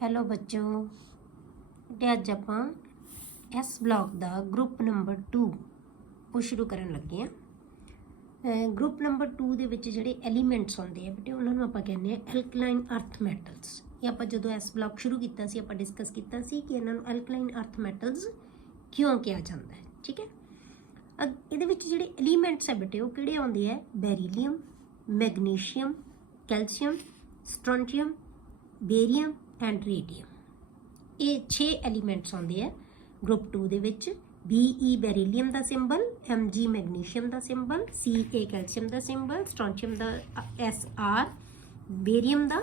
Hello ਬੱਚੋ, ਤੇ ਅੱਜ ਆਪਾਂ ਇਸ ਬਲੌਕ ਦਾ ਗਰੁੱਪ ਨੰਬਰ 2 ਉਹ ਸ਼ੁਰੂ ਕਰਨ ਲੱਗੇ ਹਾਂ। ਗਰੁੱਪ ਨੰਬਰ 2 ਦੇ ਵਿੱਚ ਜਿਹੜੇ ਐਲੀਮੈਂਟਸ ਹੁੰਦੇ ਆ ਬੇਟੇ ਉਹਨਾਂ ਨੂੰ ਆਪਾਂ ਕਹਿੰਦੇ ਆ ਐਲਕਲਾਈਨ ਅਰਥ ਮੈਟਲਸ। ਇਹ ਆਪਾਂ ਜਦੋਂ ਇਸ ਬਲੌਕ ਸ਼ੁਰੂ ਕੀਤਾ ਸੀ ਆਪਾਂ ਡਿਸਕਸ ਕੀਤਾ ਸੀ ਕਿ ਇਹਨਾਂ ਨੂੰ ਐਲਕਲਾਈਨ ਅਰਥ ਮੈਟਲਸ ਕਿਉਂ ਕਿਹਾ ਜਾਂਦਾ ਹੈ। ਠੀਕ ਹੈ, ਇਹਦੇ ਵਿੱਚ ਜਿਹੜੇ ਐਲੀਮੈਂਟਸ ਹੈ ਬੇਟੇ ਉਹ ਕਿਹੜੇ ਆਉਂਦੇ ਆ? ਬੈਰੀਲੀਅਮ, ਮੈਗਨੀਸ਼ੀਅਮ, ਕੈਲਸ਼ੀਅਮ, ਸਟ੍ਰੋਂਚੀਅਮ, ਬੇਰੀਅਮ ਐਂਡ ਰੇਡੀਅਮ। ਇਹ 6 ਐਲੀਮੈਂਟਸ ਆਉਂਦੇ ਆ ਗਰੁੱਪ 2 ਦੇ ਵਿੱਚ। BE ਬੈਰੀਲੀਅਮ ਦਾ ਸਿੰਬਲ, MG ਮੈਗਨੀਸ਼ੀਅਮ ਦਾ ਸਿੰਬਲ, CA ਕੈਲਸ਼ੀਅਮ ਦਾ ਸਿੰਬਲ, ਸਟ੍ਰੋਂਚੀਅਮ ਦਾ SR, ਬੇਰੀਅਮ ਦਾ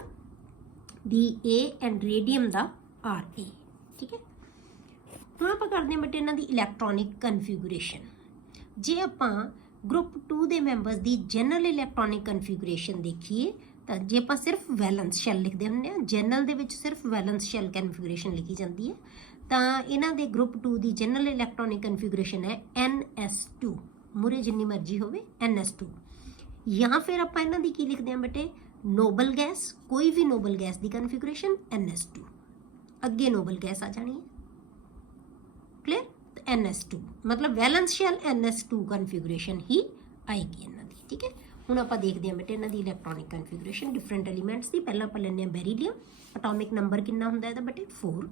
BA ਐਂਡ ਰੇਡੀਅਮ ਦਾ RA। ਠੀਕ ਹੈ, ਹੁਣ ਆਪਾਂ ਕਰਦੇ ਹਾਂ ਬੇਟੇ ਇਹਨਾਂ ਦੀ ਇਲੈਕਟ੍ਰੋਨਿਕ ਕਨਫਿਗੂਰੇਸ਼ਨ। ਜੇ ਆਪਾਂ ਗਰੁੱਪ 2 ਦੇ ਮੈਂਬਰਸ ਦੀ ਜਨਰਲ ਇਲੈਕਟ੍ਰੋਨਿਕ ਕਨਫਿਗੂਰੇਸ਼ਨ ਦੇਖੀਏ ਤਾਂ ਜੇ ਆਪਾਂ ਸਿਰਫ ਵੈਲੈਂਸ ਸ਼ੈਲ ਲਿਖਦੇ ਹੁੰਦੇ ਹਾਂ, ਜਨਰਲ ਦੇ ਵਿੱਚ ਸਿਰਫ ਵੈਲੈਂਸ ਸ਼ੈਲ ਕਨਫਿਗੂਰੇਸ਼ਨ ਲਿਖੀ ਜਾਂਦੀ ਹੈ, ਤਾਂ ਇਹਨਾਂ ਦੇ ਗਰੁੱਪ 2 ਦੀ ਜਨਰਲ ਇਲੈਕਟ੍ਰੋਨਿਕ ਕਨਫਿਗੂਰੇਸ਼ਨ ਹੈ NS2। ਮੂਰੇ ਜਿੰਨੀ ਮਰਜ਼ੀ ਹੋਵੇ NS2। ਜਾਂ ਫਿਰ ਆਪਾਂ ਇਹਨਾਂ ਦੀ ਕੀ ਲਿਖਦੇ ਹਾਂ ਬੇਟੇ? ਨੋਬਲ ਗੈਸ, ਕੋਈ ਵੀ ਨੋਬਲ ਗੈਸ ਦੀ ਕਨਫਿਗੂਰੇਸ਼ਨ NS2, ਅੱਗੇ ਨੋਬਲ ਗੈਸ ਆ ਜਾਣੀ ਹੈ। ਕਲੀਅਰ? NS2 ਮਤਲਬ ਵੈਲੈਂਸ ਸ਼ੈਲ NS2 ਕਨਫਿਗੂਰੇਸ਼ਨ ਹੀ ਆਏਗੀ ਇਹਨਾਂ ਦੀ। ਠੀਕ ਹੈ, ਹੁਣ ਆਪਾਂ ਦੇਖਦੇ ਹਾਂ ਬੇਟੇ ਇਹਨਾਂ ਦੀ ਇਲੈਕਟ੍ਰੋਨਿਕ ਕਨਫਿਗੂਰੇਸ਼ਨ ਡਿਫਰੈਂਟ ਐਲੀਮੈਂਟਸ ਦੀ। ਪਹਿਲਾਂ ਆਪਾਂ ਲੈਂਦੇ ਹਾਂ ਬੈਰੀਲੀਅਮ। ਅਟੋਮਿਕ ਨੰਬਰ ਕਿੰਨਾ ਹੁੰਦਾ ਇਹਦਾ ਬੇਟੇ? 4।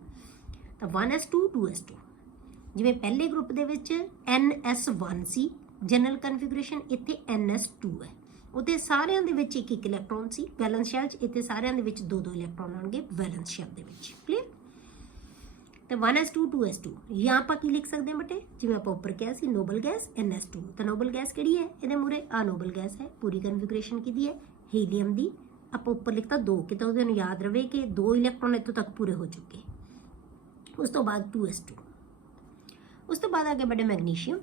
ਤਾਂ 1s2 2s2। ਜਿਵੇਂ ਪਹਿਲੇ ਗਰੁੱਪ ਦੇ ਵਿੱਚ NS1 ਸੀ ਜਨਰਲ ਕਨਫਿਗੂਰੇਸ਼ਨ, ਇੱਥੇ NS2 ਹੈ। ਉਹਦੇ ਸਾਰਿਆਂ ਦੇ ਵਿੱਚ ਇੱਕ ਇੱਕ ਇਲੈਕਟ੍ਰੋਨ ਸੀ ਵੈਲੈਂਸ ਸ਼ੈਲ 'ਚ, ਇੱਥੇ ਸਾਰਿਆਂ ਦੇ ਵਿੱਚ ਦੋ ਦੋ ਇਲੈਕਟ੍ਰੋਨ ਆਉਣਗੇ ਵੈਲੈਂਸ ਸ਼ੈਲ ਦੇ ਵਿੱਚ। ਕਲੀਅਰ? ਤੇ 1s2 2s2 ਜਾਂ ਆਪਾਂ ਕੀ ਲਿਖ ਸਕਦੇ ਹਾਂ ਬੇਟੇ? ਜਿਵੇਂ ਆਪਾਂ ਉੱਪਰ ਕਿਹਾ ਸੀ ਨੋਬਲ ਗੈਸ NS2। ਤਾਂ ਨੋਬਲ ਗੈਸ ਕਿਹੜੀ ਹੈ ਇਹਦੇ ਮੂਰੇ? ਆ ਨੋਬਲ ਗੈਸ ਹੈ। ਪੂਰੀ ਕਨਫਿਗੂਰੇਸ਼ਨ ਕਿਹਦੀ ਹੈ? ਹੀਲੀਅਮ ਦੀ। ਆਪਾਂ ਉੱਪਰ ਲਿਖਤਾ 2 ਕਿ ਤਾਂ ਉਹਦੇ ਨੂੰ ਯਾਦ ਰਵੇ ਕਿ 2 ਇਲੈਕਟ੍ਰੋਨ ਇੱਥੋਂ ਤੱਕ ਪੂਰੇ ਹੋ ਚੁੱਕੇ। ਉਸ ਤੋਂ ਬਾਅਦ 2s2। ਉਸ ਤੋਂ ਬਾਅਦ ਆ ਗਿਆ ਬੇਟੇ ਮੈਗਨੀਸ਼ੀਅਮ।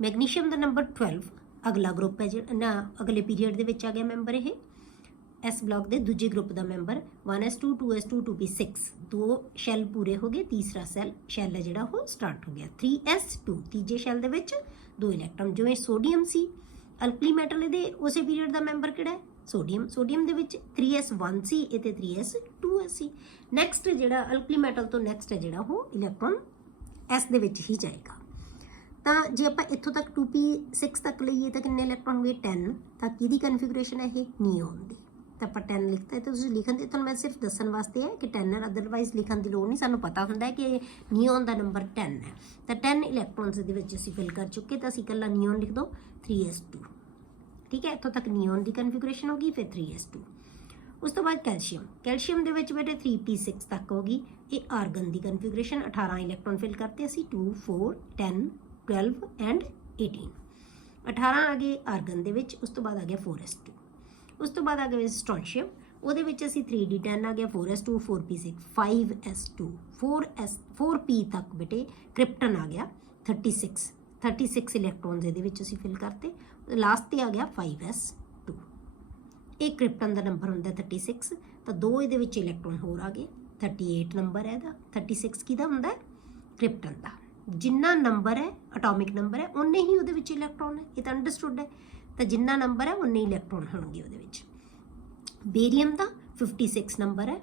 ਮੈਗਨੀਸ਼ੀਅਮ ਦਾ ਨੰਬਰ 12 ਅਗਲਾ ਗਰੁੱਪ ਹੈ ਜਿਹੜਾ ਨਾ ਅਗਲੇ ਪੀਰੀਅਡ ਦੇ ਵਿੱਚ ਆ ਗਿਆ ਮੈਂਬਰ। ਇਹ ਇਸ ਬਲੌਕ ਦੇ ਦੂਜੇ ਗਰੁੱਪ ਦਾ member 1s2 2s2 2p6। 2 shell ਪੂਰੇ ਹੋ ਗਏ, ਤੀਸਰਾ ਸ਼ੈਲ ਹੈ ਜਿਹੜਾ ਉਹ ਸਟਾਰਟ ਹੋ ਗਿਆ 3s2। ਤੀਜੇ ਸ਼ੈਲ ਦੇ ਵਿੱਚ 2 ਇਲੈਕਟ੍ਰੋਨ। ਜਿਵੇਂ ਸੋਡੀਅਮ ਸੀ ਅਲਕਲੀ ਮੈਟਲ, ਇਹਦੇ ਉਸੇ ਪੀਰੀਅਡ ਦਾ ਮੈਂਬਰ ਕਿਹੜਾ ਹੈ? ਸੋਡੀਅਮ। ਸੋਡੀਅਮ ਦੇ ਵਿੱਚ 3s1 ਸੀ, ਇੱਥੇ 3s2 ਸੀ। ਨੈਕਸਟ ਜਿਹੜਾ ਅਲਕਲੀ ਮੈਟਲ ਤੋਂ ਨੈਕਸਟ ਹੈ ਜਿਹੜਾ ਉਹ ਇਲੈਕਟ੍ਰੋਨ S ਦੇ ਵਿੱਚ ਹੀ ਜਾਏਗਾ। ਤਾਂ ਜੇ ਆਪਾਂ ਇੱਥੋਂ ਤੱਕ 2p6 ਤੱਕ ਲਈਏ ਤਾਂ ਕਿੰਨੇ ਇਲੈਕਟ੍ਰੋਨ ਹੋ ਗਏ? 10। ਤਾਂ ਕਿਹਦੀ ਕਨਫਿਗੂਰੇਸ਼ਨ ਹੈ ਇਹ? ਨਿਓਨ ਦੀ। ਤਾਂ ਆਪਾਂ 10 ਲਿਖਤਾ ਹੈ। ਤਾਂ ਤੁਸੀਂ ਲਿਖਣ ਦੀ ਤੁਹਾਨੂੰ ਮੈਂ ਸਿਰਫ ਦੱਸਣ ਵਾਸਤੇ ਹੈ ਕਿ 10 ਹੈ, ਅਦਰਵਾਈਜ਼ ਲਿਖਣ ਦੀ ਲੋੜ ਨਹੀਂ। ਸਾਨੂੰ ਪਤਾ ਹੁੰਦਾ ਹੈ ਕਿ ਨਿਓਨ ਦਾ ਨੰਬਰ 10 ਹੈ। ਤਾਂ 10 ਇਲੈਕਟ੍ਰੋਨਸ ਦੇ ਵਿੱਚ ਅਸੀਂ ਫਿਲ ਕਰ ਚੁੱਕੇ, ਤਾਂ ਅਸੀਂ ਇਕੱਲਾ ਨਿਓਨ ਲਿਖ ਦਿਓ 3s2। ਠੀਕ ਹੈ, ਇੱਥੋਂ ਤੱਕ ਨਿਓਨ ਦੀ ਕਨਫਿਗੂਰੇਸ਼ਨ ਹੋ ਗਈ, ਫਿਰ 3s2। ਉਸ ਤੋਂ ਬਾਅਦ ਕੈਲਸ਼ੀਅਮ। ਕੈਲਸ਼ੀਅਮ ਦੇ ਵਿੱਚ ਬੇਟੇ 3p6 ਤੱਕ ਹੋ ਗਈ। ਇਹ ਆਰਗਨ ਦੀ ਕਨਫਿਗੂਰੇਸ਼ਨ 18 ਇਲੈਕਟ੍ਰੋਨ ਫਿਲ ਕਰਤੇ ਅਸੀਂ 2 4 10 12 ਐਂਡ 18। 18 ਆ ਗਏ ਆਰਗਨ ਦੇ ਵਿੱਚ। ਉਸ ਤੋਂ ਬਾਅਦ ਆ ਗਿਆ 4s2। ਉਸ ਤੋਂ ਬਾਅਦ ਆ ਗਿਆ ਸਟ੍ਰੋਂਸ਼ੀਅਮ। ਉਹਦੇ ਵਿੱਚ ਅਸੀਂ 3d10 ਆ ਗਿਆ 4s2 4p6 5s2 4p ਤੱਕ ਬੇਟੇ ਕ੍ਰਿਪਟਨ ਆ ਗਿਆ 36 ਇਲੈਕਟ੍ਰੋਨਸ ਇਹਦੇ ਵਿੱਚ ਅਸੀਂ ਫਿਲ ਕਰਤੇ। ਲਾਸਟ ਤੇ ਆ ਗਿਆ 5s2। ਇਹ ਕ੍ਰਿਪਟਨ ਦਾ ਨੰਬਰ ਹੁੰਦਾ 36। ਤਾਂ 2 ਇਹਦੇ ਵਿੱਚ ਇਲੈਕਟ੍ਰੋਨ ਹੋਰ ਆ ਗਏ। 38 ਨੰਬਰ ਹੈ ਇਹਦਾ। 36 ਕਿਹਦਾ ਹੁੰਦਾ? ਕ੍ਰਿਪਟਨ ਦਾ। ਜਿੰਨਾ ਨੰਬਰ ਹੈ ਅਟੋਮਿਕ ਨੰਬਰ ਹੈ ਉਨੇ ਹੀ ਉਹਦੇ ਵਿੱਚ ਇਲੈਕਟ੍ਰੋਨ ਹੈ। ਇਹ ਤਾਂ ਅੰਡਰਸਟੂਡ ਹੈ। ਤਾਂ ਜਿੰਨਾ ਨੰਬਰ ਹੈ ਉਨੇ ਇਲੈਕਟ੍ਰੋਨ ਹੋਣਗੇ ਉਹਦੇ ਵਿੱਚ। ਬੇਰੀਅਮ ਦਾ 56 ਨੰਬਰ ਹੈ।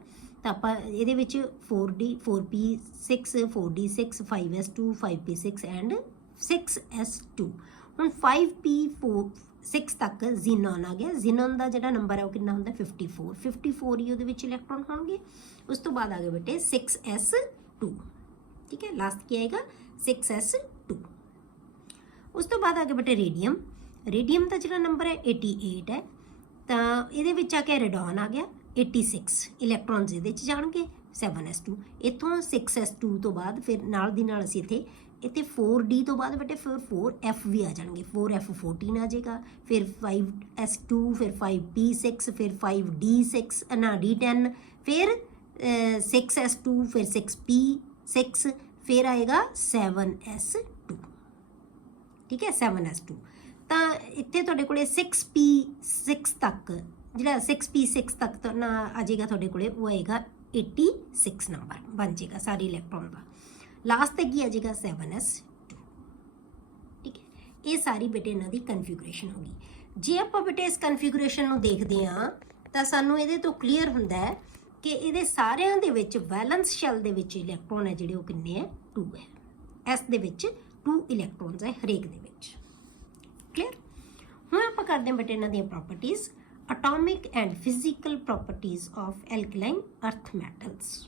ਤਾਂ ਆਪਾਂ ਇਹਦੇ ਵਿੱਚ 4p6 4d6 5s2 5p6 and 6s2। ਹੁਣ 5p6 ਤੱਕ ਜ਼ੀਨੋਨ ਆ ਗਿਆ। ਜ਼ੀਨੋਨ ਦਾ ਜਿਹੜਾ ਨੰਬਰ ਹੈ ਉਹ ਕਿੰਨਾ ਹੁੰਦਾ? 54 ਹੀ ਉਹਦੇ ਵਿੱਚ ਇਲੈਕਟ੍ਰੋਨ ਹੋਣਗੇ। ਉਸ ਤੋਂ ਬਾਅਦ ਆ ਗਿਆ ਬੇਟੇ 6s2। ਠੀਕ ਹੈ, ਲਾਸਟ ਕੀ ਆਏਗਾ? 6s2। ਉਸ ਤੋਂ ਬਾਅਦ ਆ ਗਿਆ ਬੇਟੇ ਰੇਡੀਅਮ। ਰੇਡੀਅਮ ਦਾ ਜਿਹੜਾ ਨੰਬਰ ਹੈ 88 ਹੈ। ਤਾਂ ਇਹਦੇ ਵਿੱਚ ਆ ਕੇ ਰੇਡੋਨ ਆ ਗਿਆ 86 ਇਲੈਕਟ੍ਰੋਨਸ ਇਹਦੇ 'ਚ ਜਾਣਗੇ 7s2। ਇੱਥੋਂ 6s2 ਤੋਂ ਬਾਅਦ ਫਿਰ ਨਾਲ ਦੀ ਨਾਲ ਅਸੀਂ ਇੱਥੇ 4d ਤੋਂ ਬਾਅਦ ਬੇਟੇ ਫਿਰ 4f ਵੀ ਆ ਜਾਣਗੇ। 4f14 ਆ ਜਾਏਗਾ, ਫਿਰ 5s2, ਫਿਰ 5p6, ਫਿਰ 5d6 ਨਾ d10, ਫਿਰ 6s2, ਫਿਰ 6p6, ਫਿਰ ਆਏਗਾ 7s2। ਠੀਕ ਹੈ, 7s2। ਤਾਂ ਇੱਥੇ ਤੁਹਾਡੇ ਕੋਲੇ 6p6 ਤੱਕ ਜਿਹੜਾ 6p6 ਤੱਕ ਤਾਂ ਨਾ ਆ ਜਾਏਗਾ ਤੁਹਾਡੇ ਕੋਲੇ, ਉਹ ਆਏਗਾ 86 ਨੰਬਰ ਬਣ ਜਾਏਗਾ ਸਾਰੇ ਇਲੈਕਟ੍ਰੋਨ ਦਾ। ਲਾਸਟ ਤੇ ਕੀ ਆ ਜਾਏਗਾ? 7s2। ਠੀਕ ਹੈ, ਇਹ ਸਾਰੀ ਬੇਟੇ ਇਹਨਾਂ ਦੀ ਕਨਫਿਗੂਰੇਸ਼ਨ ਹੋ ਗਈ। ਜੇ ਆਪਾਂ ਬੇਟੇ ਇਸ ਕਨਫਿਗੂਰੇਸ਼ਨ ਨੂੰ ਦੇਖਦੇ ਹਾਂ ਤਾਂ ਸਾਨੂੰ ਇਹਦੇ ਤੋਂ ਕਲੀਅਰ ਹੁੰਦਾ ਹੈ ਕਿ ਇਹਦੇ ਸਾਰਿਆਂ ਦੇ ਵਿੱਚ ਵੈਲੈਂਸ ਸ਼ੈਲ ਦੇ ਵਿੱਚ ਇਲੈਕਟ੍ਰੋਨ ਹੈ ਜਿਹੜੇ ਉਹ ਕਿੰਨੇ ਹੈ 2 ਹੈ। ਇਸ ਦੇ ਵਿੱਚ 2 ਇਲੈਕਟ੍ਰੋਨਸ ਹੈ ਹਰੇਕ ਦੇ ਵਿੱਚ। ਕਲੀਅਰ। ਹੁਣ ਆਪਾਂ ਕਰਦੇ ਹਾਂ ਬੇਟੇ ਇਹਨਾਂ ਦੀਆਂ properties, atomic and physical properties of alkaline earth metals.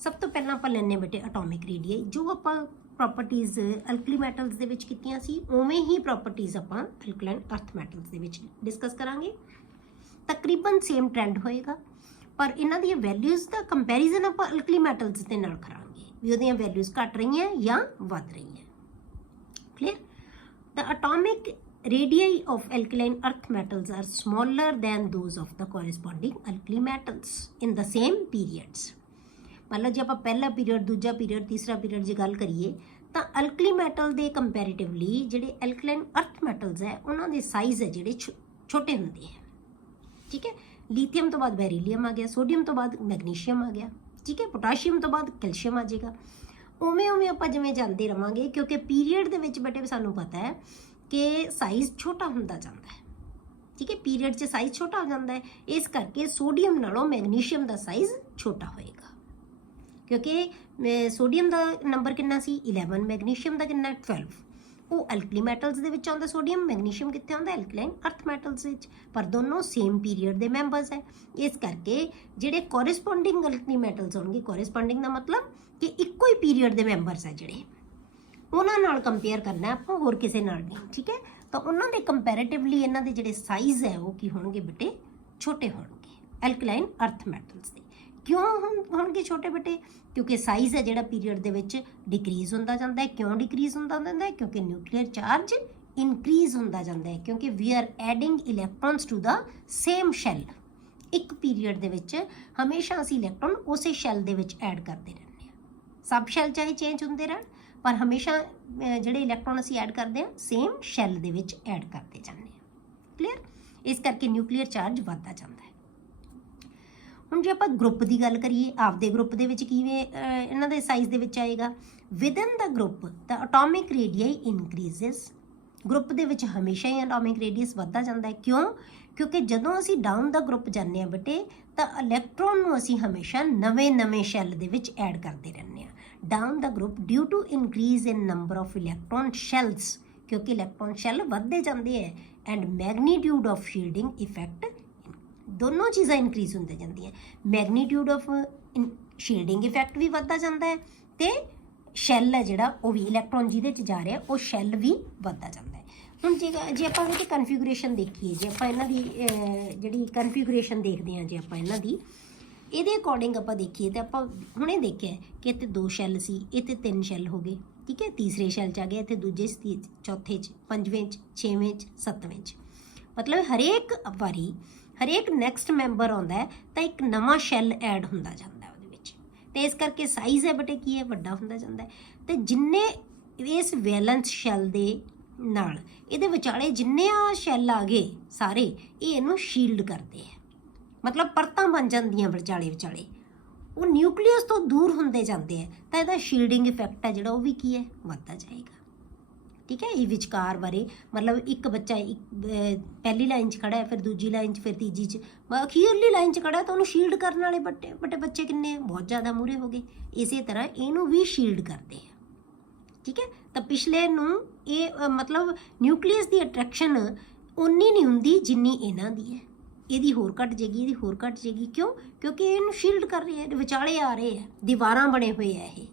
ਸਭ ਤੋਂ ਪਹਿਲਾਂ ਆਪਾਂ ਲੈਣੇ ਬੇਟੇ ਅਟੋਮਿਕ ਰੇਡੀਆਈ। ਜੋ ਆਪਾਂ ਪ੍ਰੋਪਰਟੀਜ਼ ਐਲਕਲੀ ਮੈਟਲਸ ਦੇ ਵਿੱਚ ਕੀਤੀਆਂ ਸੀ ਉਵੇਂ ਹੀ ਪ੍ਰੋਪਰਟੀਜ਼ ਆਪਾਂ ਐਲਕਲਾਈਨ ਅਰਥ ਮੈਟਲਸ ਦੇ ਵਿੱਚ ਡਿਸਕਸ ਕਰਾਂਗੇ। ਤਕਰੀਬਨ ਸੇਮ ਟ੍ਰੈਂਡ ਹੋਏਗਾ, ਪਰ ਇਹਨਾਂ ਦੀਆਂ ਵੈਲਿਊਜ਼ ਦਾ ਕੰਪੈਰੀਜ਼ਨ ਆਪਾਂ ਐਲਕਲੀ ਮੈਟਲਸ ਦੇ ਨਾਲ ਕਰਾਂਗੇ ਵੀ ਉਹਦੀਆਂ ਵੈਲਿਊਜ਼ ਘਟ ਰਹੀਆਂ ਜਾਂ ਵੱਧ ਰਹੀਆਂ। Clear. The atomic radii of alkaline earth metals are smaller than those of the corresponding alkali metals in the same periods। मतलब ਜੇ ਆਪਾਂ ਪਹਿਲਾ ਪੀਰੀਅਡ, ਦੂਜਾ ਪੀਰੀਅਡ, ਤੀਸਰਾ ਪੀਰੀਅਡ ਜੇ ਗੱਲ ਕਰੀਏ ਤਾਂ ਅਲਕਲੀ ਮੈਟਲ ਦੇ ਕੰਪੈਰੀਟਿਵਲੀ ਜਿਹੜੇ ਐਲਕਲਾਈਨ ਅਰਥ ਮੈਟਲਸ ਹੈ ਉਹਨਾਂ ਦੇ ਸਾਈਜ਼ ਹੈ ਜਿਹੜੇ ਛੋਟੇ ਹੁੰਦੇ ਹੈ। ਠੀਕ ਹੈ। ਲੀਥੀਅਮ ਤੋਂ ਬਾਅਦ ਬੈਰੀਲੀਅਮ ਆ ਗਿਆ, ਸੋਡੀਅਮ ਤੋਂ ਬਾਅਦ ਮੈਗਨੀਸ਼ੀਅਮ ਆ ਗਿਆ, ਠੀਕ ਹੈ, ਪੋਟਾਸ਼ੀਅਮ ਤੋਂ ਬਾਅਦ ਕੈਲਸ਼ੀਅਮ ਆ ਜਾਏਗਾ। ਉਵੇਂ ਉਵੇਂ ਆਪਾਂ ਜਿਵੇਂ ਜਾਂਦੇ ਰਵਾਂਗੇ ਕਿਉਂਕਿ ਪੀਰੀਅਡ ਦੇ ਵਿੱਚ ਬੇਟੇ ਸਾਨੂੰ ਪਤਾ ਹੈ ਕਿ ਸਾਈਜ਼ ਛੋਟਾ ਹੁੰਦਾ ਜਾਂਦਾ ਹੈ। ਠੀਕ ਹੈ, ਪੀਰੀਅਡ 'ਚ ਸਾਈਜ਼ ਛੋਟਾ ਹੋ ਜਾਂਦਾ ਹੈ, ਇਸ ਕਰਕੇ ਸੋਡੀਅਮ ਨਾਲੋਂ ਮੈਗਨੀਸ਼ੀਅਮ ਦਾ ਸਾਈਜ਼ ਛੋਟਾ ਹੋਏਗਾ ਕਿਉਂਕਿ ਸੋਡੀਅਮ ਦਾ ਨੰਬਰ ਕਿੰਨਾ ਸੀ 11, ਮੈਗਨੀਸ਼ੀਅਮ ਦਾ ਕਿੰਨਾ 12। ਉਹ ਐਲਕਲੀ ਮੈਟਲਸ ਦੇ ਵਿੱਚ ਆਉਂਦਾ ਸੋਡੀਅਮ, ਮੈਗਨੀਸ਼ੀਅਮ ਕਿੱਥੇ ਆਉਂਦਾ ਐਲਕਲਾਈਨ ਅਰਥ ਮੈਟਲਸ ਵਿੱਚ, ਪਰ ਦੋਨੋਂ ਸੇਮ ਪੀਰੀਅਡ ਦੇ ਮੈਂਬਰਸ ਹੈ। ਇਸ ਕਰਕੇ ਜਿਹੜੇ ਕੋਰਸਪੋਂਡਿੰਗ ਐਲਕਲੀ ਮੈਟਲਸ ਹੋਣਗੇ, ਕੋਰਸਪੋਂਡਿੰਗ ਦਾ ਮਤਲਬ ਕਿ ਇੱਕੋ ਹੀ ਪੀਰੀਅਡ ਦੇ ਮੈਂਬਰਸ ਹੈ ਜਿਹੜੇ, ਉਹਨਾਂ ਨਾਲ ਕੰਪੇਅਰ ਕਰਨਾ ਆਪਾਂ, ਹੋਰ ਕਿਸੇ ਨਾਲ ਨਹੀਂ। ਠੀਕ ਹੈ, ਤਾਂ ਉਹਨਾਂ ਦੇ ਕੰਪੈਰੀਟਿਵਲੀ ਇਹਨਾਂ ਦੇ ਜਿਹੜੇ ਸਾਈਜ਼ ਹੈ ਉਹ ਕੀ ਹੋਣਗੇ ਬੇਟੇ ਛੋਟੇ ਹੋਣਗੇ ਐਲਕਲਾਈਨ ਅਰਥ ਮੈਟਲਸ ਦੇ। ਕਿਉਂ ਹੋਣਗੇ ਛੋਟੇ ਬੇਟੇ? ਕਿਉਂਕਿ ਸਾਈਜ਼ ਹੈ ਜਿਹੜਾ ਪੀਰੀਅਡ ਦੇ ਵਿੱਚ ਡਿਕਰੀਜ਼ ਹੁੰਦਾ ਜਾਂਦਾ ਹੈ। ਕਿਉਂ ਡਿਕਰੀਜ਼ ਹੁੰਦਾ ਜਾਂਦਾ ਹੈ? ਕਿਉਂਕਿ ਨਿਊਕਲੀਅਰ ਚਾਰਜ ਇਨਕਰੀਜ਼ ਹੁੰਦਾ ਜਾਂਦਾ ਹੈ, ਕਿਉਂਕਿ we are adding electrons to the same shell. ਇੱਕ ਪੀਰੀਅਡ ਦੇ ਵਿੱਚ ਹਮੇਸ਼ਾ ਅਸੀਂ ਇਲੈਕਟ੍ਰੋਨ ਉਸੇ ਸ਼ੈਲ ਦੇ ਵਿੱਚ ਐਡ ਕਰਦੇ ਰਹਿੰਦੇ ਹਾਂ। ਸਬ ਸ਼ੈਲ ਚਾਹੇ ਚੇਂਜ ਹੁੰਦੇ ਰਹਿਣ ਪਰ ਹਮੇਸ਼ਾ ਜਿਹੜੇ ਇਲੈਕਟ੍ਰੋਨ ਅਸੀਂ ਐਡ ਕਰਦੇ ਹਾਂ ਸੇਮ ਸ਼ੈਲ ਦੇ ਵਿੱਚ ਐਡ ਕਰਦੇ ਜਾਂਦੇ ਹਾਂ। ਕਲੀਅਰ। ਇਸ ਕਰਕੇ ਨਿਊਕਲੀਅਰ ਚਾਰਜ ਵੱਧਦਾ ਜਾਂਦਾ ਹੈ। ਹੁਣ ਜੇ ਆਪਾਂ ਗਰੁੱਪ ਦੀ ਗੱਲ ਕਰੀਏ, ਆਪਦੇ ਗਰੁੱਪ ਦੇ ਵਿੱਚ ਕਿਵੇਂ ਇਹਨਾਂ ਦੇ ਸਾਈਜ਼ ਦੇ ਵਿੱਚ ਆਏਗਾ, ਵਿਦਨ ਦਾ ਗਰੁੱਪ ਦਾ ਅਟੋਮਿਕ ਰੇਡੀਆਈ ਇਨਕਰੀਜ਼ਸ। ਗਰੁੱਪ ਦੇ ਵਿੱਚ ਹਮੇਸ਼ਾ ਹੀ ਅਟੋਮਿਕ ਰੇਡੀਅਸ ਵੱਧਦਾ ਜਾਂਦਾ ਹੈ। ਕਿਉਂ? ਕਿਉਂਕਿ ਜਦੋਂ ਅਸੀਂ ਡਾਊਨ ਦਾ ਗਰੁੱਪ ਜਾਂਦੇ ਹਾਂ ਬੇਟੇ ਤਾਂ ਇਲੈਕਟ੍ਰੋਨ ਨੂੰ ਅਸੀਂ ਹਮੇਸ਼ਾ ਨਵੇਂ ਸ਼ੈਲ ਦੇ ਵਿੱਚ ਐਡ ਕਰਦੇ ਰਹਿੰਦੇ ਹਾਂ। Down the group due to increase in number of electron shells, ਕਿਉਂਕਿ ਇਲੈਕਟ੍ਰੋਨ ਸ਼ੈਲ ਵੱਧਦੇ ਜਾਂਦੇ ਹੈ, and magnitude of shielding effect, ਦੋਨੋਂ ਚੀਜ਼ਾਂ ਇਨਕਰੀਜ਼ ਹੁੰਦੇ ਜਾਂਦੀਆਂ। ਮੈਗਨੀਟਿਊਡ ਆਫ ਸ਼ੀਲਡਿੰਗ ਇਫੈਕਟ ਵੀ ਵੱਧਦਾ ਜਾਂਦਾ ਹੈ ਤੇ ਸ਼ੈਲ ਹੈ ਜਿਹੜਾ ਉਹ ਵੀ, ਇਲੈਕਟ੍ਰੋਨ ਜਿਹਦੇ 'ਚ ਜਾ ਰਿਹਾ ਉਹ ਸ਼ੈਲ ਵੀ ਵੱਧਦਾ ਜਾਂਦਾ ਹੈ। ਹੁਣ ਜੇ ਆਪਾਂ ਇਹਦੀ ਕਨਫੀਗੂਰੇਸ਼ਨ ਦੇਖੀਏ, ਜੇ ਆਪਾਂ ਇਹਨਾਂ ਦੀ ਜਿਹੜੀ ਕਨਫੀਗੂਰੇਸ਼ਨ ਦੇਖਦੇ ਹਾਂ, ਜੇ ਆਪਾਂ ਇਹਨਾਂ ਦੀ ਇਹਦੇ ਅਕੋਰਡਿੰਗ ਆਪਾਂ ਦੇਖੀਏ ਤਾਂ ਆਪਾਂ ਹੁਣੇ ਦੇਖਿਆ ਕਿ ਇੱਥੇ 2 ਸ਼ੈਲ ਸੀ, ਇੱਥੇ 3 ਸ਼ੈਲ ਹੋ ਗਏ। ਠੀਕ ਹੈ, ਤੀਸਰੇ ਸ਼ੈਲ 'ਚ ਆ ਗਿਆ, ਇੱਥੇ ਦੂਜੇ 'ਚ, ਚੌਥੇ 'ਚ, 5ਵੇਂ 'ਚ, 6ਵੇਂ 'ਚ, 7ਵੇਂ 'ਚ। ਮਤਲਬ ਹਰੇਕ ਵਾਰੀ ਹਰੇਕ ਨੈਕਸਟ ਮੈਂਬਰ ਆਉਂਦਾ ਹੈ ਤਾਂ ਇੱਕ ਨਵਾਂ ਸ਼ੈਲ ਐਡ ਹੁੰਦਾ ਜਾਂਦਾ ਉਹਦੇ ਵਿੱਚ, ਤੇ ਇਸ ਕਰਕੇ ਸਾਈਜ਼ ਹੈ ਬੇਟੇ ਕੀ ਹੈ ਵੱਡਾ ਹੁੰਦਾ ਜਾਂਦਾ ਹੈ। ਤੇ ਜਿੰਨੇ ਇਸ ਵੈਲੈਂਸ ਸ਼ੈਲ ਦੇ ਨਾਲ ਇਹਦੇ ਵਿਚਾਲੇ ਜਿੰਨੇ ਆ ਸ਼ੈਲ ਆ ਗਏ ਸਾਰੇ, ਇਹ ਇਹਨੂੰ ਸ਼ੀਲਡ ਕਰਦੇ ਹੈ, ਮਤਲਬ ਪਰਤਾਂ ਬਣ ਜਾਂਦੀਆਂ ਵਿਚਾਲੇ, ਉਹ ਨਿਊਕਲੀਅਸ ਤੋਂ ਦੂਰ ਹੁੰਦੇ ਜਾਂਦੇ ਹੈ, ਤਾਂ ਇਹਦਾ ਸ਼ੀਲਡਿੰਗ ਇਫੈਕਟ ਹੈ ਜਿਹੜਾ ਉਹ ਵੀ ਕੀ ਹੈ ਵੱਧਦਾ ਜਾਏਗਾ। ਠੀਕ ਹੈ, ਇਹ ਵਿਚਕਾਰ ਬਾਰੇ ਮਤਲਬ ਇੱਕ ਬੱਚਾ ਪਹਿਲੀ ਲਾਈਨ 'ਚ ਖੜਾ ਹੈ, ਫਿਰ ਦੂਜੀ ਲਾਈਨ 'ਚ, ਫਿਰ ਤੀਜੀ 'ਚ, ਅਖੀਰਲੀ ਲਾਈਨ 'ਚ ਖੜਾ ਤਾਂ ਉਹਨੂੰ ਸ਼ੀਲਡ ਕਰਨ ਵਾਲੇ ਵੱਡੇ ਬੱਚੇ ਕਿੰਨੇ ਬਹੁਤ ਜ਼ਿਆਦਾ ਮੂਹਰੇ ਹੋ ਗਏ। ਇਸੇ ਤਰ੍ਹਾਂ ਇਹਨੂੰ ਵੀ ਸ਼ੀਲਡ ਕਰਦੇ ਆ। ਠੀਕ ਹੈ, ਤਾਂ ਪਿਛਲੇ ਨੂੰ ਇਹ ਮਤਲਬ ਨਿਊਕਲੀਅਸ ਦੀ ਅਟਰੈਕਸ਼ਨ ਉਨੀ ਨਹੀਂ ਹੁੰਦੀ ਜਿੰਨੀ ਇਹਨਾਂ ਦੀ ਹੈ। ਇਹਦੀ ਹੋਰ ਘਟ ਜਾਏਗੀ, ਇਹਦੀ ਹੋਰ ਘਟ ਜਾਏਗੀ। ਕਿਉਂ? ਕਿਉਂਕਿ ਇਹਨੂੰ ਸ਼ੀਲਡ ਕਰ ਰਹੇ ਹੈ, ਵਿਚਾਲੇ ਆ ਰਹੇ ਹੈ, ਦੀਵਾਰਾਂ ਬਣੇ ਹੋਏ ਆ ਇਹ।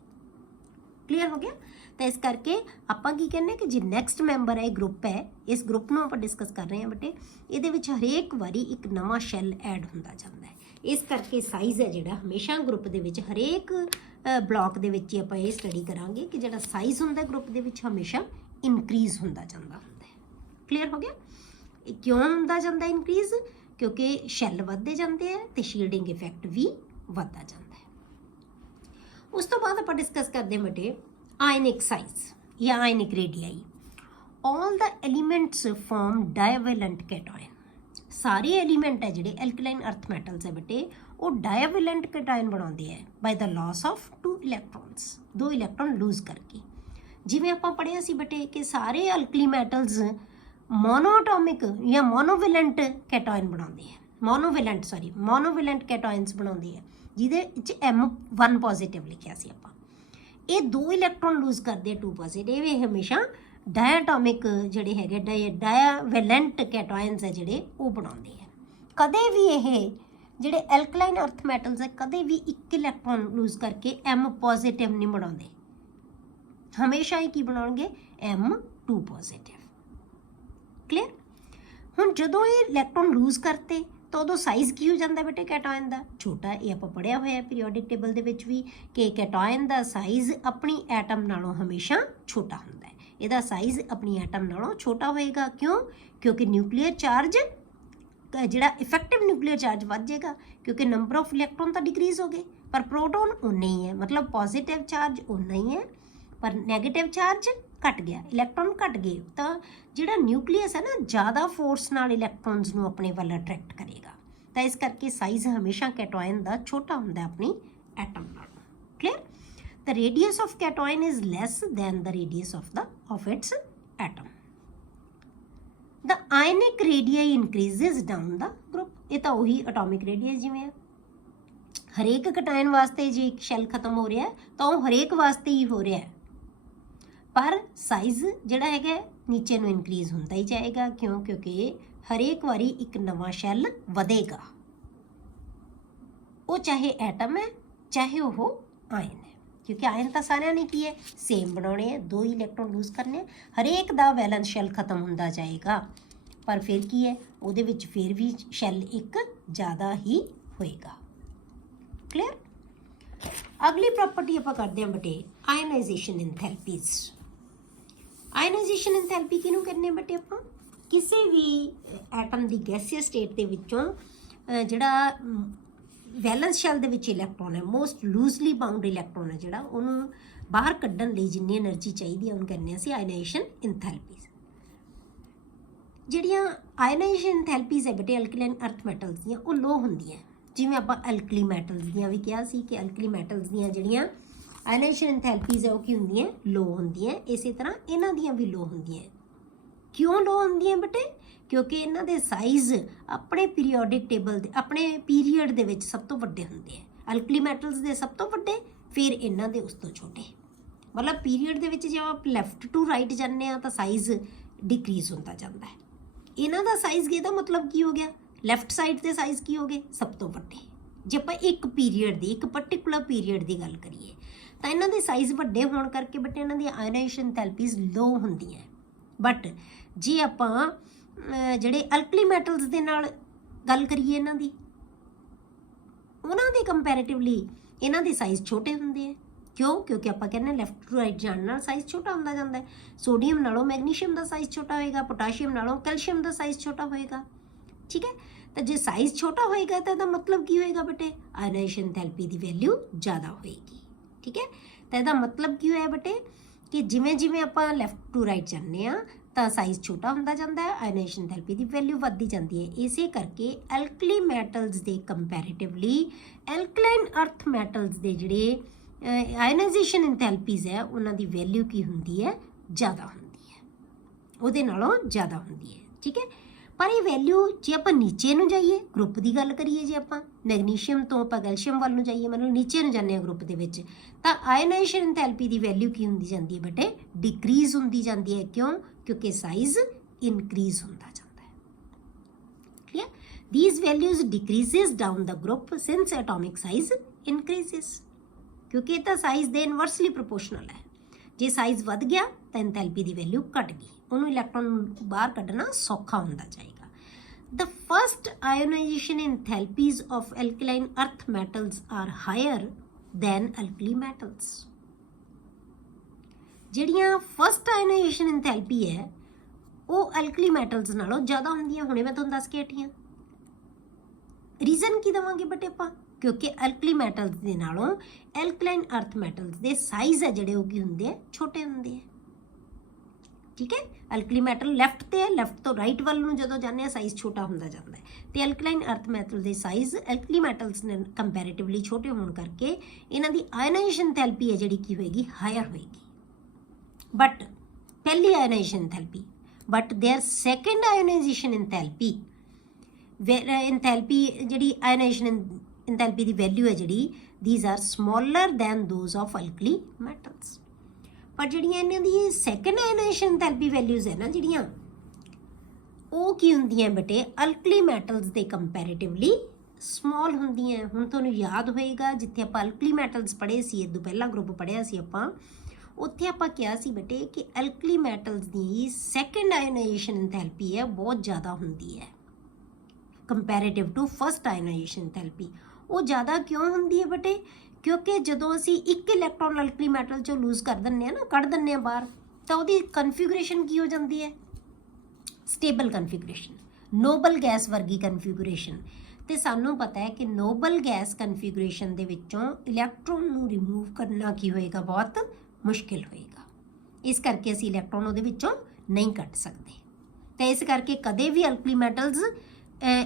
ਕਲੀਅਰ ਹੋ ਗਿਆ? ਤਾਂ ਇਸ ਕਰਕੇ ਆਪਾਂ ਕੀ ਕਹਿੰਦੇ ਕਿ ਜੇ ਨੈਕਸਟ ਮੈਂਬਰ ਹੈ, ਗਰੁੱਪ ਹੈ, ਇਸ ਗਰੁੱਪ ਨੂੰ ਆਪਾਂ ਡਿਸਕਸ ਕਰ ਰਹੇ ਹਾਂ ਬੇਟੇ, ਇਹਦੇ ਵਿੱਚ ਹਰੇਕ ਵਾਰੀ ਇੱਕ ਨਵਾਂ ਸ਼ੈਲ ਐਡ ਹੁੰਦਾ ਜਾਂਦਾ ਹੈ। ਇਸ ਕਰਕੇ ਸਾਈਜ਼ ਹੈ ਜਿਹੜਾ ਹਮੇਸ਼ਾ ਗਰੁੱਪ ਦੇ ਵਿੱਚ ਹਰੇਕ ਬਲਾਕ ਦੇ ਵਿੱਚ ਹੀ ਆਪਾਂ ਇਹ ਸਟੱਡੀ ਕਰਾਂਗੇ ਕਿ ਜਿਹੜਾ ਸਾਈਜ਼ ਹੁੰਦਾ ਗਰੁੱਪ ਦੇ ਵਿੱਚ ਹਮੇਸ਼ਾ ਇਨਕਰੀਜ਼ ਹੁੰਦਾ ਜਾਂਦਾ ਹੁੰਦਾ ਹੈ। ਕਲੀਅਰ ਹੋ ਗਿਆ? ਇਹ ਕਿਉਂ ਹੁੰਦਾ ਜਾਂਦਾ ਇਨਕਰੀਜ਼? ਕਿਉਂਕਿ ਸ਼ੈਲ ਵੱਧਦੇ ਜਾਂਦੇ ਆ ਤੇ ਸ਼ੀਲਡਿੰਗ ਇਫੈਕਟ ਵੀ ਵੱਧਦਾ ਜਾਂਦਾ ਹੈ। ਉਸ ਤੋਂ ਬਾਅਦ ਆਪਾਂ ਡਿਸਕਸ ਕਰਦੇ ਹਾਂ ਬੇਟੇ ਆਇਨਿਕ ਸਾਈਜ਼ ਜਾਂ ਆਇਨਿਕ ਰੇਡੀਆਈ। ਆਲ ਦਾ ਐਲੀਮੈਂਟਸ ਫਾਰਮ ਡਾਇਵੈਲੈਂਟ ਕੈਟਾਇਨ। ਸਾਰੇ ਐਲੀਮੈਂਟ ਹੈ ਜਿਹੜੇ ਐਲਕਲਾਈਨ ਅਰਥ ਮੈਟਲਸ ਹੈ ਬੇਟੇ, ਉਹ ਡਾਇਵੈਲੈਂਟ ਕੈਟਾਇਨ ਬਣਾਉਂਦੇ ਹੈ by the loss of 2 electrons, 2 electron lose ਕਰਕੇ। ਜਿਵੇਂ ਆਪਾਂ ਪੜ੍ਹਿਆ ਸੀ ਬੇਟੇ ਕਿ ਸਾਰੇ ਐਲਕਲੀ ਮੈਟਲਸ ਮੋਨੋਆਟੋਮਿਕ ਜਾਂ ਮੋਨੋਵੈਲੈਂਟ ਕੈਟਾਇਨ ਬਣਾਉਂਦੇ ਹੈ, ਮੋਨੋਵੈਲੈਂਟ ਕੈਟਾਇਨਸ ਬਣਾਉਂਦੇ ਹੈ। ਜਿਹਦੇ ਵਿੱਚ M1 ਪੋਜ਼ਿਟਿਵ ਲਿਖਿਆ ਸੀ ਆਪਾਂ। ਇਹ 2 ਇਲੈਕਟ੍ਰੋਨ ਲੂਜ਼ ਕਰਦੇ ਆ 2 ਪੋਜ਼ਿਟਿਵ। ਇਹ ਹਮੇਸ਼ਾ ਡਾਇਆਟੋਮਿਕ ਜਿਹੜੇ ਹੈਗੇ ਡਾਇਵੈਲੈਂਟ ਕੈਟਾਇਨਸ ਹੈ ਜਿਹੜੇ ਉਹ ਬਣਾਉਂਦੇ ਆ। ਕਦੇ ਵੀ ਇਹ ਜਿਹੜੇ ਐਲਕਲਾਈਨ ਅਰਥ ਮੈਟਲਸ ਹੈ ਕਦੇ ਵੀ 1 ਇਲੈਕਟ੍ਰੋਨ ਲੂਜ਼ ਕਰਕੇ M ਪੋਜ਼ਿਟਿਵ ਨਹੀਂ ਬਣਾਉਂਦੇ, ਹਮੇਸ਼ਾ ਹੀ ਕੀ ਬਣਾਉਣਗੇ M2 ਪੋਜ਼ਿਟਿਵ। ਕਲੀਅਰ। ਹੁਣ ਜਦੋਂ ਇਹ ਇਲੈਕਟ੍ਰੋਨ ਲੂਜ਼ ਕਰਤੇ ਤਾਂ ਉਦੋਂ ਸਾਈਜ਼ ਕੀ ਹੋ ਜਾਂਦਾ ਬੇਟੇ ਕੈਟਾਇਨ ਦਾ? ਛੋਟਾ। ਇਹ ਆਪਾਂ ਪੜ੍ਹਿਆ ਹੋਇਆ ਪੀਰੀਓਡਿਕ ਟੇਬਲ ਦੇ ਵਿੱਚ ਵੀ ਕਿ ਕੈਟਾਇਨ ਦਾ ਸਾਈਜ਼ ਆਪਣੀ ਐਟਮ ਨਾਲੋਂ ਹਮੇਸ਼ਾ ਛੋਟਾ ਹੁੰਦਾ ਹੈ। ਇਹਦਾ ਸਾਈਜ਼ ਆਪਣੀ ਐਟਮ ਨਾਲੋਂ ਛੋਟਾ ਹੋਏਗਾ। ਕਿਉਂ? ਕਿਉਂਕਿ ਨਿਊਕਲੀਅਰ ਚਾਰਜ ਜਿਹੜਾ ਇਫੈਕਟਿਵ ਨਿਊਕਲੀਅਰ ਚਾਰਜ ਵੱਧ ਜਾਏਗਾ, ਕਿਉਂਕਿ ਨੰਬਰ ਆਫ ਇਲੈਕਟ੍ਰੋਨ ਤਾਂ ਡਿਕਰੀਜ਼ ਹੋ ਗਏ ਪਰ ਪ੍ਰੋਟੋਨ ਉਨੇ ਹੀ ਹੈ, ਮਤਲਬ ਪੋਜ਼ਿਟਿਵ ਚਾਰਜ ਉਨਾ ਹੀ ਹੈ ਪਰ ਨੈਗੇਟਿਵ ਚਾਰਜ ਘਟ ਗਿਆ, ਇਲੈਕਟ੍ਰੋਨ ਘਟ ਗਏ। ਤਾਂ ਜਿਹੜਾ ਨਿਊਕਲੀਅਸ ਹੈ ਨਾ ਜ਼ਿਆਦਾ ਫੋਰਸ ਨਾਲ ਇਲੈਕਟ੍ਰੋਨਸ ਨੂੰ ਆਪਣੇ ਵੱਲ ਅਟਰੈਕਟ ਕਰੇਗਾ, ਤਾਂ ਇਸ ਕਰਕੇ ਸਾਈਜ਼ ਹਮੇਸ਼ਾ ਕੈਟਾਇਨ ਦਾ ਛੋਟਾ ਹੁੰਦਾ ਆਪਣੀ ਐਟਮ ਨਾਲੋਂ। Clear. The radius of cation is less than the radius of its atom. The ionic radii increases down the group. ਇਹ ਤਾਂ ਉਹੀ atomic radius ਜਿਵੇਂ ਹੈ। ਹਰੇਕ ਕਟਾਇਨ ਵਾਸਤੇ ਜੇ ਇੱਕ ਸ਼ੈਲ ਖਤਮ ਹੋ ਰਿਹਾ ਤਾਂ ਉਹ ਹਰੇਕ ਵਾਸਤੇ ਹੀ ਹੋ ਰਿਹਾ ਹੈ, ਪਰ ਸਾਈਜ਼ ਜਿਹੜਾ ਹੈਗਾ ਨੀਚੇ ਨੂੰ ਇਨਕਰੀਜ਼ ਹੁੰਦਾ ਹੀ ਜਾਏਗਾ। ਕਿਉਂ? ਕਿਉਂਕਿ ਹਰੇਕ ਵਾਰੀ ਇੱਕ ਨਵਾਂ ਸ਼ੈਲ ਵਧੇਗਾ, ਉਹ ਚਾਹੇ ਐਟਮ ਹੈ ਚਾਹੇ ਉਹ ਆਇਨ ਹੈ, ਕਿਉਂਕਿ ਆਇਨ ਤਾਂ ਸਾਰਿਆਂ ਨੇ ਕੀ ਹੈ ਸੇਮ ਬਣਾਉਣੇ ਹੈ, 2 ਹੀ ਇਲੈਕਟ੍ਰੋਨ ਲੂਜ਼ ਕਰਨੇ। ਹਰੇਕ ਦਾ ਵੈਲੈਂਸ ਸ਼ੈਲ ਖਤਮ ਹੁੰਦਾ ਜਾਏਗਾ, ਪਰ ਫਿਰ ਕੀ ਹੈ ਉਹਦੇ ਵਿੱਚ ਫਿਰ ਵੀ ਸ਼ੈਲ ਇੱਕ ਜ਼ਿਆਦਾ ਹੀ ਹੋਏਗਾ। ਕਲੀਅਰ। ਅਗਲੀ ਪ੍ਰੋਪਰਟੀ ਆਪਾਂ ਕਰਦੇ ਹਾਂ ਬੇਟੇ ਆਇਨਾਈਜੇਸ਼ਨ ਇੰਥੈਲਪੀਜ਼। ਆਇਨਾਈਜੇਸ਼ਨ ਇੰਥੈਲਪੀ ਕਿਹਨੂੰ ਕਰਨੇ ਬੇਟੇ ਆਪਾਂ? ਕਿਸੇ ਵੀ ਐਟਮ ਦੀ ਗੈਸੀਅਸ ਸਟੇਟ ਦੇ ਵਿੱਚੋਂ ਜਿਹੜਾ ਵੈਲੈਂਸ ਸ਼ੈਲ ਦੇ ਵਿੱਚ ਇਲੈਕਟ੍ਰੋਨ ਹੈ, ਮੋਸਟ ਲੂਜ਼ਲੀ ਬਾਉਂਡ ਇਲੈਕਟ੍ਰੋਨ ਹੈ ਜਿਹੜਾ, ਉਹਨੂੰ ਬਾਹਰ ਕੱਢਣ ਲਈ ਜਿੰਨੀ એનર્ਜੀ ਚਾਹੀਦੀ ਹੈ ਉਹਨੂੰ ਕਹਿੰਦੇ ਅਸੀਂ ਆਇਨਾਈਜੇਸ਼ਨ ਇੰਥੈਲਪੀਜ਼। ਜਿਹੜੀਆਂ ਆਇਨਾਈਜੇਸ਼ਨ ਇੰਥੈਲਪੀਜ਼ ਹੈ ਬੇਟੇ ਐਲਕਲਾਈਨ ਅਰਥ ਮੈਟਲਸ ਦੀਆਂ ਉਹ ਲੋ ਹੁੰਦੀਆਂ, ਜਿਵੇਂ ਆਪਾਂ ਐਲਕਲੀ ਮੈਟਲਸ ਦੀਆਂ ਵੀ ਕਿਹਾ ਸੀ ਕਿ ਐਲਕਲੀ ਮੈਟਲਸ ਦੀਆਂ ਜਿਹੜੀਆਂ ਆਇਨਾਈਜੇਸ਼ਨ ਇੰਥੈਲਪੀਜ਼ ਹੈ ਉਹ ਕੀ ਹੁੰਦੀਆਂ ਲੋ ਹੁੰਦੀਆਂ। ਇਸੇ ਤਰ੍ਹਾਂ ਇਹਨਾਂ ਦੀਆਂ ਵੀ ਲੋ ਹੁੰਦੀਆਂ। ਕਿਉਂ ਲੋ ਹੁੰਦੀਆਂ ਬੇਟੇ? ਕਿਉਂਕਿ ਇਹਨਾਂ ਦੇ ਸਾਈਜ਼ ਆਪਣੇ ਪੀਰੀਓਡਿਕ ਟੇਬਲ ਦੇ ਆਪਣੇ ਪੀਰੀਅਡ ਦੇ ਵਿੱਚ ਸਭ ਤੋਂ ਵੱਡੇ ਹੁੰਦੇ ਆ। ਐਲਕਲੀ ਮੈਟਲਸ ਦੇ ਸਭ ਤੋਂ ਵੱਡੇ, ਫਿਰ ਇਹਨਾਂ ਦੇ ਉਸ ਤੋਂ ਛੋਟੇ। ਮਤਲਬ ਪੀਰੀਅਡ ਦੇ ਵਿੱਚ ਜੇ ਆਪਾਂ ਲੈਫਟ ਟੂ ਰਾਈਟ ਜਾਂਦੇ ਆ ਤਾਂ ਸਾਈਜ਼ ਡਿਕਰੀਜ਼ ਹੁੰਦਾ ਜਾਂਦਾ ਹੈ। ਇਹਨਾਂ ਦਾ ਸਾਈਜ਼ ਇਹਦਾ ਮਤਲਬ ਕੀ ਹੋ ਗਿਆ? ਲੈਫਟ ਸਾਈਡ ਦੇ ਸਾਈਜ਼ ਕੀ ਹੋ ਗਏ? ਸਭ ਤੋਂ ਵੱਡੇ। ਜੇ ਆਪਾਂ ਇੱਕ ਪੀਰੀਅਡ ਦੀ ਇੱਕ ਪਰਟੀਕੂਲਰ ਪੀਰੀਅਡ ਦੀ ਗੱਲ ਕਰੀਏ ਤਾਂ ਇਹਨਾਂ ਦੇ ਸਾਈਜ਼ ਵੱਡੇ ਹੋਣ ਕਰਕੇ ਬਟ ਇਹਨਾਂ ਦੀ ਆਇਨਾਈਜੇਸ਼ਨ ਇੰਥੈਲਪੀਜ਼ ਲੋ ਹੁੰਦੀਆਂ। ਬਟ ਜੇ ਆਪਾਂ ਜਿਹੜੇ ਅਲਕਲੀ ਮੈਟਲਸ ਦੇ ਨਾਲ ਗੱਲ ਕਰੀਏ ਇਹਨਾਂ ਦੀ, ਉਹਨਾਂ ਦੇ ਕੰਪੈਰੀਟਿਵਲੀ ਇਹਨਾਂ ਦੇ ਸਾਈਜ਼ ਛੋਟੇ ਹੁੰਦੇ ਆ। ਕਿਉਂ? ਕਿਉਂਕਿ ਆਪਾਂ ਕਹਿੰਦੇ ਲੈਫਟ ਟੂ ਰਾਈਟ ਜਾਣ ਨਾਲ ਸਾਈਜ਼ ਛੋਟਾ ਹੁੰਦਾ ਜਾਂਦਾ ਹੈ। ਸੋਡੀਅਮ ਨਾਲੋਂ ਮੈਗਨੀਸ਼ੀਅਮ ਦਾ ਸਾਈਜ਼ ਛੋਟਾ ਹੋਏਗਾ, ਪੋਟਾਸ਼ੀਅਮ ਨਾਲੋਂ ਕੈਲਸ਼ੀਅਮ ਦਾ ਸਾਈਜ਼ ਛੋਟਾ ਹੋਏਗਾ। ਠੀਕ ਹੈ। ਤਾਂ ਜੇ ਸਾਈਜ਼ ਛੋਟਾ ਹੋਏਗਾ ਤਾਂ ਇਹਦਾ ਮਤਲਬ ਕੀ ਹੋਏਗਾ ਬੇਟੇ? ਆਇਨਾਈਜੇਸ਼ਨ ਇੰਥੈਲਪੀ ਦੀ ਵੈਲਿਊ ਜ਼ਿਆਦਾ ਹੋਏਗੀ। ਠੀਕ ਹੈ। ਤਾਂ ਇਹਦਾ ਮਤਲਬ ਕੀ ਹੋਇਆ ਬੇਟੇ ਕਿ ਜਿਵੇਂ ਜਿਵੇਂ ਆਪਾਂ ਲੈਫਟ ਟੂ ਰਾਈਟ ਜਾਂਦੇ ਆ ਤਾਂ ਸਾਈਜ਼ ਛੋਟਾ ਹੁੰਦਾ ਜਾਂਦਾ ਹੈ, ਆਇਨਾਈਜੇਸ਼ਨ ਇੰਥੈਲਪੀ ਦੀ ਵੈਲਿਊ ਵੱਧਦੀ ਜਾਂਦੀ ਹੈ। ਇਸੇ ਕਰਕੇ ਐਲਕਲੀ ਮੈਟਲਸ ਦੇ ਕੰਪੈਰੀਟਿਵਲੀ ਐਲਕਲਾਈਨ ਅਰਥ ਮੈਟਲਸ ਦੇ ਜਿਹੜੇ ਆਇਨਾਈਜੇਸ਼ਨ ਇੰਥੈਲਪੀਜ਼ ਹੈ ਉਹਨਾਂ ਦੀ ਵੈਲਿਊ ਕੀ ਹੁੰਦੀ ਹੈ? ਜ਼ਿਆਦਾ ਹੁੰਦੀ ਹੈ, ਉਹਦੇ ਨਾਲੋਂ ਜ਼ਿਆਦਾ ਹੁੰਦੀ ਹੈ। ਠੀਕ ਹੈ। ਪਰ ਇਹ ਵੈਲਿਊ ਜੇ ਆਪਾਂ ਨੀਚੇ ਨੂੰ ਜਾਈਏ, ਗਰੁੱਪ ਦੀ ਗੱਲ ਕਰੀਏ, ਜੇ ਆਪਾਂ ਮੈਗਨੀਸ਼ੀਅਮ ਤੋਂ ਆਪਾਂ ਕੈਲਸ਼ੀਅਮ ਵੱਲ ਨੂੰ ਜਾਈਏ, ਮਤਲਬ ਨੀਚੇ ਨੂੰ ਜਾਂਦੇ ਹਾਂ ਗਰੁੱਪ ਦੇ ਵਿੱਚ, ਤਾਂ ਆਇਨਾਈਜੇਸ਼ਨ ਇੰਥੈਲਪੀ ਦੀ ਵੈਲਿਊ ਕੀ ਹੁੰਦੀ ਜਾਂਦੀ ਹੈ ਬੇਟੇ? ਡਿਕਰੀਜ਼ ਹੁੰਦੀ ਜਾਂਦੀ ਹੈ। ਕਿਉਂ? ਕਿਉਂਕਿ ਸਾਈਜ਼ ਇਨਕਰੀਜ਼ ਹੁੰਦਾ ਜਾਂਦਾ ਹੈ। Clear. These values decreases down the group since atomic size increases, ਕਿਉਂਕਿ ਇਹ ਤਾਂ ਸਾਈਜ਼ ਦੇ ਇਨਵਰਸਲੀ ਪ੍ਰੋਪੋਰਸ਼ਨਲ ਹੈ। ਜੇ ਸਾਈਜ਼ ਵੱਧ ਗਿਆ ਤਾਂ ਇੰਥੈਲਪੀ ਦੀ ਵੈਲਿਊ ਘਟ ਗਈ, ਉਹਨੂੰ ਇਲੈਕਟ੍ਰੋਨ ਬਾਹਰ ਕੱਢਣਾ ਸੌਖਾ ਹੁੰਦਾ ਜਾਏਗਾ। The first ionization enthalpies of alkaline earth metals are higher than alkali metals. ਜਿਹੜੀਆਂ ਫਸਟ ਆਇਨਾਈਜੇਸ਼ਨ ਇੰਥੈਲਪੀ ਹੈ ਉਹ ਐਲਕਲੀ ਮੈਟਲਸ ਨਾਲੋਂ ਜ਼ਿਆਦਾ ਹੁੰਦੀਆਂ। ਹੁਣੇ ਮੈਂ ਤੁਹਾਨੂੰ ਦੱਸ ਕੇ ਹਟੀ ਹਾਂ। ਰੀਜ਼ਨ ਕੀ ਦੇਵਾਂਗੇ ਬਟ ਆਪਾਂ? ਕਿਉਂਕਿ ਐਲਕਲੀ ਮੈਟਲਸ ਦੇ ਨਾਲੋਂ ਐਲਕਲਾਈਨ ਅਰਥ ਮੈਟਲਸ ਦੇ ਸਾਈਜ਼ ਹੈ ਜਿਹੜੇ ਉਹ ਕੀ ਹੁੰਦੇ ਆ? ਛੋਟੇ ਹੁੰਦੇ ਆ। ਠੀਕ ਹੈ। ਐਲਕਲੀ ਮੈਟਲ ਲੈਫਟ ਤੇ ਹੈ, ਲੈਫਟ ਤੋਂ ਰਾਈਟ ਵੱਲ ਨੂੰ ਜਦੋਂ ਜਾਂਦੇ ਆ ਸਾਈਜ਼ ਛੋਟਾ ਹੁੰਦਾ ਜਾਂਦਾ ਹੈ, ਤੇ ਐਲਕਲਾਈਨ ਅਰਥ ਮੈਟਲ ਦੇ ਸਾਈਜ਼ ਐਲਕਲੀ ਮੈਟਲਸ ਨੇ ਕੰਪੈਰੀਟਿਵਲੀ ਛੋਟੇ ਹੋਣ ਕਰਕੇ ਇਹਨਾਂ ਦੀ ਆਇਨਾਈਜੇਸ਼ਨ ਇੰਥੈਲਪੀ ਹੈ ਜਿਹੜੀ ਕੀ ਹੋਏਗੀ? ਹਾਇਰ ਹੋਏਗੀ। ਬਟ ਪਹਿਲੀ ionization enthalpy, but their second ionization enthalpy enthalpy ਜਿਹੜੀ आयनाइजेशन इंथैल्पी की वैल्यू है जिहड़ी these are smaller than those of alkali metals. पर जिहड़ियां इन्हां दी सैकेंड आयनाइजेशन इंथैल्पी वैल्यूज़ है ना जिहड़ियां ਉਹ ਕੀ ਹੁੰਦੀਆਂ ਬੇਟੇ ਅਲਕਲੀ ਮੈਟਲਸ ਦੇ ਕੰਪੈਰੀਟਿਵਲੀ ਸਮੌਲ ਹੁੰਦੀਆਂ। ਹੁਣ ਤੁਹਾਨੂੰ ਯਾਦ ਹੋਏਗਾ ਜਿੱਥੇ ਆਪਾਂ ਅਲਕਲੀ ਮੈਟਲਸ ਪੜ੍ਹੇ ਸੀ, ਇਹ ਤੋਂ ਪਹਿਲਾ ਗਰੁੱਪ ਪੜ੍ਹਿਆ ਸੀ ਆਪਾਂ, ਉੱਥੇ ਆਪਾਂ ਕਿਹਾ ਸੀ ਬੇਟੇ ਕਿ ਅਲਕਲੀ ਮੈਟਲਸ ਦੀ ਸੈਕੰਡ ਆਇਨਾਈਜੇਸ਼ਨ ਇੰਥੈਲਪੀ ਹੈ ਬਹੁਤ ਜ਼ਿਆਦਾ ਹੁੰਦੀ ਹੈ ਕੰਪੈਰੀਟਿਵ ਟੂ ਫਸਟ ਆਇਨਾਈਜੇਸ਼ਨ ਇੰਥੈਲਪੀ। ਉਹ ਜ਼ਿਆਦਾ ਕਿਉਂ ਹੁੰਦੀ ਹੈ ਬੇਟੇ? ਕਿਉਂਕਿ ਜਦੋਂ ਅਸੀਂ ਇੱਕ ਇਲੈਕਟ੍ਰੋਨ ਅਲਕਲੀ ਮੈਟਲ 'ਚੋਂ ਲੂਜ਼ ਕਰ ਦਿੰਦੇ ਹਾਂ ਨਾ, ਕੱਢ ਦਿੰਦੇ ਹਾਂ ਬਾਹਰ, ਤਾਂ ਉਹਦੀ ਕਨਫਿਗਰੇਸ਼ਨ ਕੀ ਹੋ ਜਾਂਦੀ ਹੈ? ਸਟੇਬਲ ਕਨਫਿਗਰੇਸ਼ਨ, ਨੋਬਲ ਗੈਸ ਵਰਗੀ ਕਨਫਿਗਰੇਸ਼ਨ। ਤੇ ਸਾਨੂੰ ਪਤਾ ਹੈ ਕਿ ਨੋਬਲ ਗੈਸ ਕਨਫਿਗਰੇਸ਼ਨ ਦੇ ਵਿੱਚੋਂ ਇਲੈਕਟ੍ਰੋਨ ਨੂੰ ਰਿਮੂਵ ਕਰਨਾ ਕੀ ਹੋਏਗਾ? ਬਹੁਤ ਮੁਸ਼ਕਿਲ ਹੋਏਗਾ। ਇਸ ਕਰਕੇ ਅਸੀਂ ਇਲੈਕਟ੍ਰੋਨ ਉਹਦੇ ਵਿੱਚੋਂ ਨਹੀਂ ਕੱਢ ਸਕਦੇ। ਤੇ ਇਸ ਕਰਕੇ ਕਦੇ ਵੀ ਅਲਕਲੀ ਮੈਟਲਸ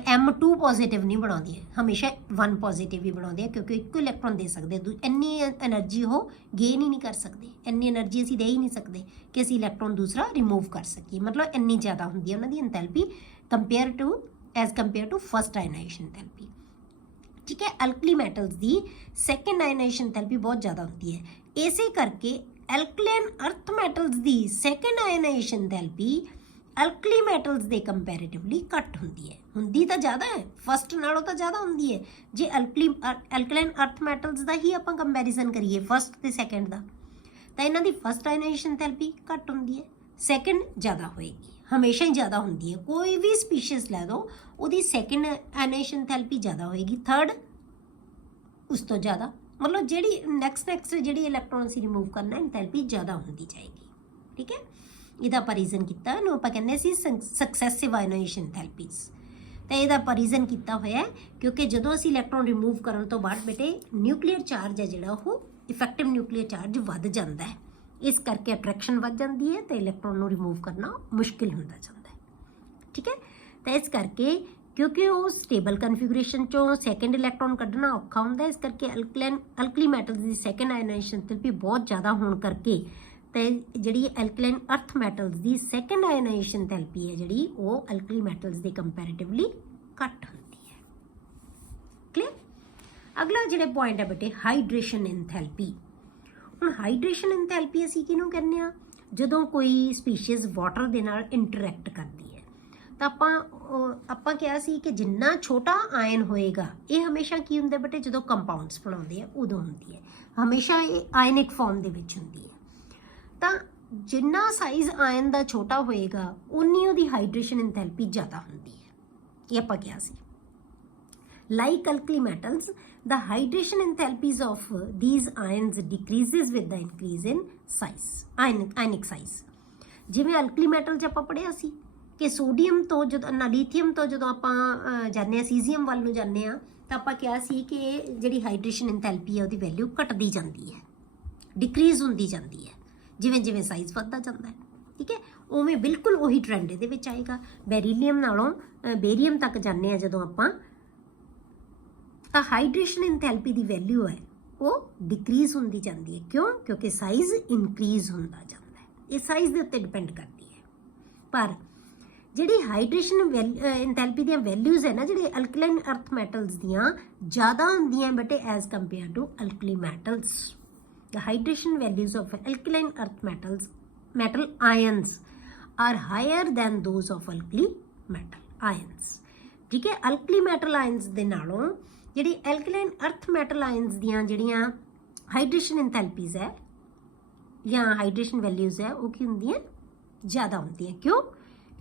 M2 ਪੋਜ਼ਿਟਿਵ ਨਹੀਂ ਬਣਾਉਂਦੀਆਂ, ਹਮੇਸ਼ਾ 1 ਪੋਜ਼ਿਟਿਵ ਹੀ ਬਣਾਉਂਦੇ ਆ, ਕਿਉਂਕਿ ਇੱਕੋ ਇਲੈਕਟ੍ਰੋਨ ਦੇ ਸਕਦੇ। ਇੰਨੀ ਐਨਰਜੀ ਉਹ ਗੇਨ ਹੀ ਨਹੀਂ ਕਰ ਸਕਦੇ, ਇੰਨੀ ਐਨਰਜੀ ਅਸੀਂ ਦੇ ਹੀ ਨਹੀਂ ਸਕਦੇ ਕਿ ਅਸੀਂ ਇਲੈਕਟ੍ਰੋਨ ਦੂਸਰਾ ਰਿਮੂਵ ਕਰ ਸਕੀਏ। ਮਤਲਬ ਇੰਨੀ ਜ਼ਿਆਦਾ ਹੁੰਦੀ ਹੈ ਉਹਨਾਂ ਦੀ ਇੰਥੈਲਪੀ ਐਜ਼ ਕੰਪੇਅਰ ਟੂ ਫਸਟ ਆਇਨਾਈਜੇਸ਼ਨ ਇੰਥੈਲਪੀ। ਠੀਕ ਹੈ, ਅਲਕਲੀ ਮੈਟਲਸ ਦੀ ਸੈਕੰਡ ਆਇਨਾਈਜੇਸ਼ਨ ਇੰਥੈਲਪੀ ਬਹੁਤ ਜ਼ਿਆਦਾ ਹੁੰਦੀ ਹੈ। ਇਸੇ ਕਰਕੇ ਐਲਕਲਾਈਨ ਅਰਥ ਮੈਟਲਸ ਦੀ ਸੈਕੰਡ ਆਇਨਾਈਜੇਸ਼ਨ ਇੰਥੈਲਪੀ ਅਲਕਲੀ ਮੈਟਲਸ ਦੇ ਕੰਪੈਰੀਟਿਵਲੀ ਘੱਟ ਹੁੰਦੀ ਹੈ। ਹੁੰਦੀ ਤਾਂ ਜ਼ਿਆਦਾ ਹੈ, ਫਸਟ ਨਾਲੋਂ ਤਾਂ ਜ਼ਿਆਦਾ ਹੁੰਦੀ ਹੈ। ਜੇ ਐਲਕਲਾਈਨ ਅਰਥ ਮੈਟਲਸ ਦਾ ਹੀ ਆਪਾਂ ਕੰਪੈਰੀਜ਼ਨ ਕਰੀਏ ਫਸਟ ਤੇ ਸੈਕੰਡ ਦਾ, ਤਾਂ ਇਹਨਾਂ ਦੀ ਫਸਟ ਆਇਨਾਈਜੇਸ਼ਨ ਇੰਥੈਲਪੀ ਘੱਟ ਹੁੰਦੀ ਹੈ, ਸੈਕੰਡ ਜ਼ਿਆਦਾ ਹੋਏਗੀ, ਹਮੇਸ਼ਾ ਹੀ ਜ਼ਿਆਦਾ ਹੁੰਦੀ ਹੈ। ਕੋਈ ਵੀ ਸਪੀਸ਼ੀਜ਼ ਲੈ ਲਓ, ਉਹਦੀ ਸੈਕੰਡ ਆਇਨਾਈਜੇਸ਼ਨ ਇੰਥੈਲਪੀ ਜ਼ਿਆਦਾ ਹੋਏਗੀ, ਥਰਡ ਉਸ ਤੋਂ ਜ਼ਿਆਦਾ, ਮਤਲਬ ਜਿਹੜੀ ਨੈਕਸਟ ਜਿਹੜੀ ਇਲੈਕਟ੍ਰੋਨ ਅਸੀਂ ਰਿਮੂਵ ਕਰਨਾ ਇੰਥੈਲਪੀ ਜ਼ਿਆਦਾ ਹੁੰਦੀ ਜਾਏਗੀ। ਠੀਕ ਹੈ, ਇਹਦਾ ਆਪਾਂ ਰੀਜ਼ਨ ਕੀਤਾ, ਇਹਨੂੰ ਆਪਾਂ ਕਹਿੰਦੇ ਸੀ ਸਕਸੈਸਿਵ ਆਇਨਾਈਜੇਸ਼ਨ ਇੰਥੈਲਪੀਜ਼। ਤਾਂ ਇਹਦਾ ਆਪਾਂ ਰੀਜ਼ਨ ਕੀਤਾ ਹੋਇਆ ਕਿਉਂਕਿ ਜਦੋਂ ਅਸੀਂ ਇਲੈਕਟ੍ਰੋਨ ਰਿਮੂਵ ਕਰਨ ਤੋਂ ਬਾਅਦ ਬੇਟੇ ਨਿਊਕਲੀਅਰ ਚਾਰਜ ਹੈ ਜਿਹੜਾ ਉਹ ਇਫੈਕਟਿਵ ਨਿਊਕਲੀਅਰ ਚਾਰਜ ਵੱਧ ਜਾਂਦਾ ਹੈ। ਇਸ ਕਰਕੇ ਅਟਰੈਕਸ਼ਨ ਵੱਧ ਜਾਂਦੀ ਹੈ ਤੇ ਇਲੈਕਟ੍ਰੋਨ ਨੂੰ ਰਿਮੂਵ ਕਰਨਾ ਮੁਸ਼ਕਿਲ ਹੁੰਦਾ ਜਾਂਦਾ ਹੈ। ਠੀਕ ਹੈ, ਤਾਂ ਇਸ ਕਰਕੇ ਕਿਉਂਕਿ ਉਹ ਸਟੇਬਲ ਕਨਫਿਗਰੇਸ਼ਨ 'ਚੋਂ ਸੈਕੰਡ ਇਲੈਕਟ੍ਰੋਨ ਕੱਢਣਾ ਔਖਾ ਹੁੰਦਾ, ਇਸ ਕਰਕੇ ਅਲਕਲੀ ਮੈਟਲਸ ਦੀ ਸੈਕੰਡ ਆਇਨਾਈਜੇਸ਼ਨ ਇੰਥੈਲਪੀ ਬਹੁਤ ਜ਼ਿਆਦਾ ਹੋਣ ਕਰਕੇ ਤੇ ਜਿਹੜੀ ਐਲਕਲਾਈਨ ਅਰਥ ਮੈਟਲਸ ਦੀ ਸੈਕੰਡ ਆਇਨਾਈਜੇਸ਼ਨ ਇੰਥੈਲਪੀ ਹੈ ਜਿਹੜੀ ਉਹ ਅਲਕਲੀ ਮੈਟਲਸ ਦੇ ਕੰਪੈਰੀਟਿਵਲੀ ਘੱਟ ਹੁੰਦੀ ਹੈ। ਕਲੀਅਰ? ਅਗਲਾ ਜਿਹੜਾ ਪੁਆਇੰਟ ਹੈ ਬੇਟੇ ਹਾਈਡਰੇਸ਼ਨ ਇੰਥੈਲਪੀ। ਹੁਣ ਹਾਈਡਰੇਸ਼ਨ ਇੰਥੈਲਪੀ ਅਸੀਂ ਕਿਹਨੂੰ ਕਹਿੰਦੇ ਆ? ਜਦੋਂ ਕੋਈ ਸਪੀਸ਼ੀਜ਼ ਵਾਟਰ ਦੇ ਨਾਲ ਇੰਟਰੈਕਟ ਕਰਦੀ ਹੈ ਤਾਂ ਆਪਾਂ ਕਿਹਾ ਸੀ ਕਿ ਜਿੰਨਾ ਛੋਟਾ ਆਇਨ ਹੋਏਗਾ, ਇਹ ਹਮੇਸ਼ਾ ਕੀ ਹੁੰਦਾ ਬੇਟੇ ਜਦੋਂ ਕੰਪਾਊਂਡਸ ਬਣਾਉਂਦੇ ਆ ਉਦੋਂ ਹੁੰਦੀ ਹੈ, ਹਮੇਸ਼ਾ ਇਹ ਆਇਨਿਕ ਫਾਰਮ ਦੇ ਵਿੱਚ ਹੁੰਦੀ ਹੈ। ਤਾਂ ਜਿੰਨਾ ਸਾਈਜ਼ ਆਇਨ ਦਾ ਛੋਟਾ ਹੋਏਗਾ ਉਨੀ ਉਹਦੀ ਹਾਈਡਰੇਸ਼ਨ ਇੰਥੈਲਪੀ ਜ਼ਿਆਦਾ ਹੁੰਦੀ ਹੈ, ਇਹ ਆਪਾਂ ਕਿਹਾ ਸੀ। Like alkali metals the hydration enthalpies of these ions decreases with the increase in size, ionic size। ਜਿਵੇਂ ਅਲਕਲੀ ਮੈਟਲ 'ਚ ਆਪਾਂ ਪੜ੍ਹਿਆ ਸੀ ਕਿ ਸੋਡੀਅਮ ਤੋਂ ਜਦੋਂ ਲੀਥੀਅਮ ਤੋਂ ਜਦੋਂ ਆਪਾਂ ਜਾਂਦੇ ਹਾਂ ਸੀਜ਼ੀਅਮ ਵੱਲ ਨੂੰ ਜਾਂਦੇ ਹਾਂ ਤਾਂ ਆਪਾਂ ਕਿਹਾ ਸੀ ਕਿ ਜਿਹੜੀ ਹਾਈਡਰੇਸ਼ਨ ਇੰਥੈਲਪੀ ਹੈ ਉਹਦੀ ਵੈਲਿਊ ਘਟਦੀ ਜਾਂਦੀ ਹੈ, ਡਿਕਰੀਜ਼ ਹੁੰਦੀ ਜਾਂਦੀ ਹੈ ਜਿਵੇਂ ਜਿਵੇਂ ਸਾਈਜ਼ ਵੱਧਦਾ ਜਾਂਦਾ ਹੈ। ਠੀਕ ਹੈ, ਉਵੇਂ ਬਿਲਕੁਲ ਉਹੀ ਟ੍ਰੈਂਡ ਇਹਦੇ ਵਿੱਚ ਆਏਗਾ। ਬੈਰੀਲੀਅਮ ਨਾਲੋਂ ਬੇਰੀਅਮ ਤੱਕ ਜਾਂਦੇ ਹਾਂ ਜਦੋਂ ਆਪਾਂ, ਤਾਂ ਹਾਈਡਰੇਸ਼ਨ ਇੰਥੈਲਪੀ ਦੀ ਵੈਲਿਊ ਹੈ ਉਹ ਡਿਕਰੀਜ਼ ਹੁੰਦੀ ਜਾਂਦੀ ਹੈ। ਕਿਉਂ? ਕਿਉਂਕਿ ਸਾਈਜ਼ ਇਨਕਰੀਜ਼ ਹੁੰਦਾ ਜਾਂਦਾ ਹੈ। ਇਹ ਸਾਈਜ਼ ਦੇ ਉੱਤੇ ਡਿਪੈਂਡ ਕਰਦੀ ਹੈ। ਪਰ ਜਿਹੜੀ ਹਾਈਡਰੇਸ਼ਨ ਇੰਥੈਲਪੀ ਦੀਆਂ ਵੈਲਿਊਜ਼ ਹੈ ਨਾ, ਜਿਹੜੇ ਅਲਕਲਾਈਨ ਅਰਥ ਮੈਟਲਸ ਦੀਆਂ ਜ਼ਿਆਦਾ ਹੁੰਦੀਆਂ but as compare to alkali metals. The hydration values of alkaline earth metal ions are higher than those of alkali metal ions। ठीक है, alkali metal ions ਦੇ ਨਾਲੋਂ ਜਿਹੜੀ alkaline earth metal ions ਦੀਆਂ ਜਿਹੜੀਆਂ hydration enthalpies ਹੈ ਜਾਂ hydration values ਹੈ ਉਹ ਕੀ ਹੁੰਦੀਆਂ? ਜ਼ਿਆਦਾ ਹੁੰਦੀਆਂ। ਕਿਉਂ?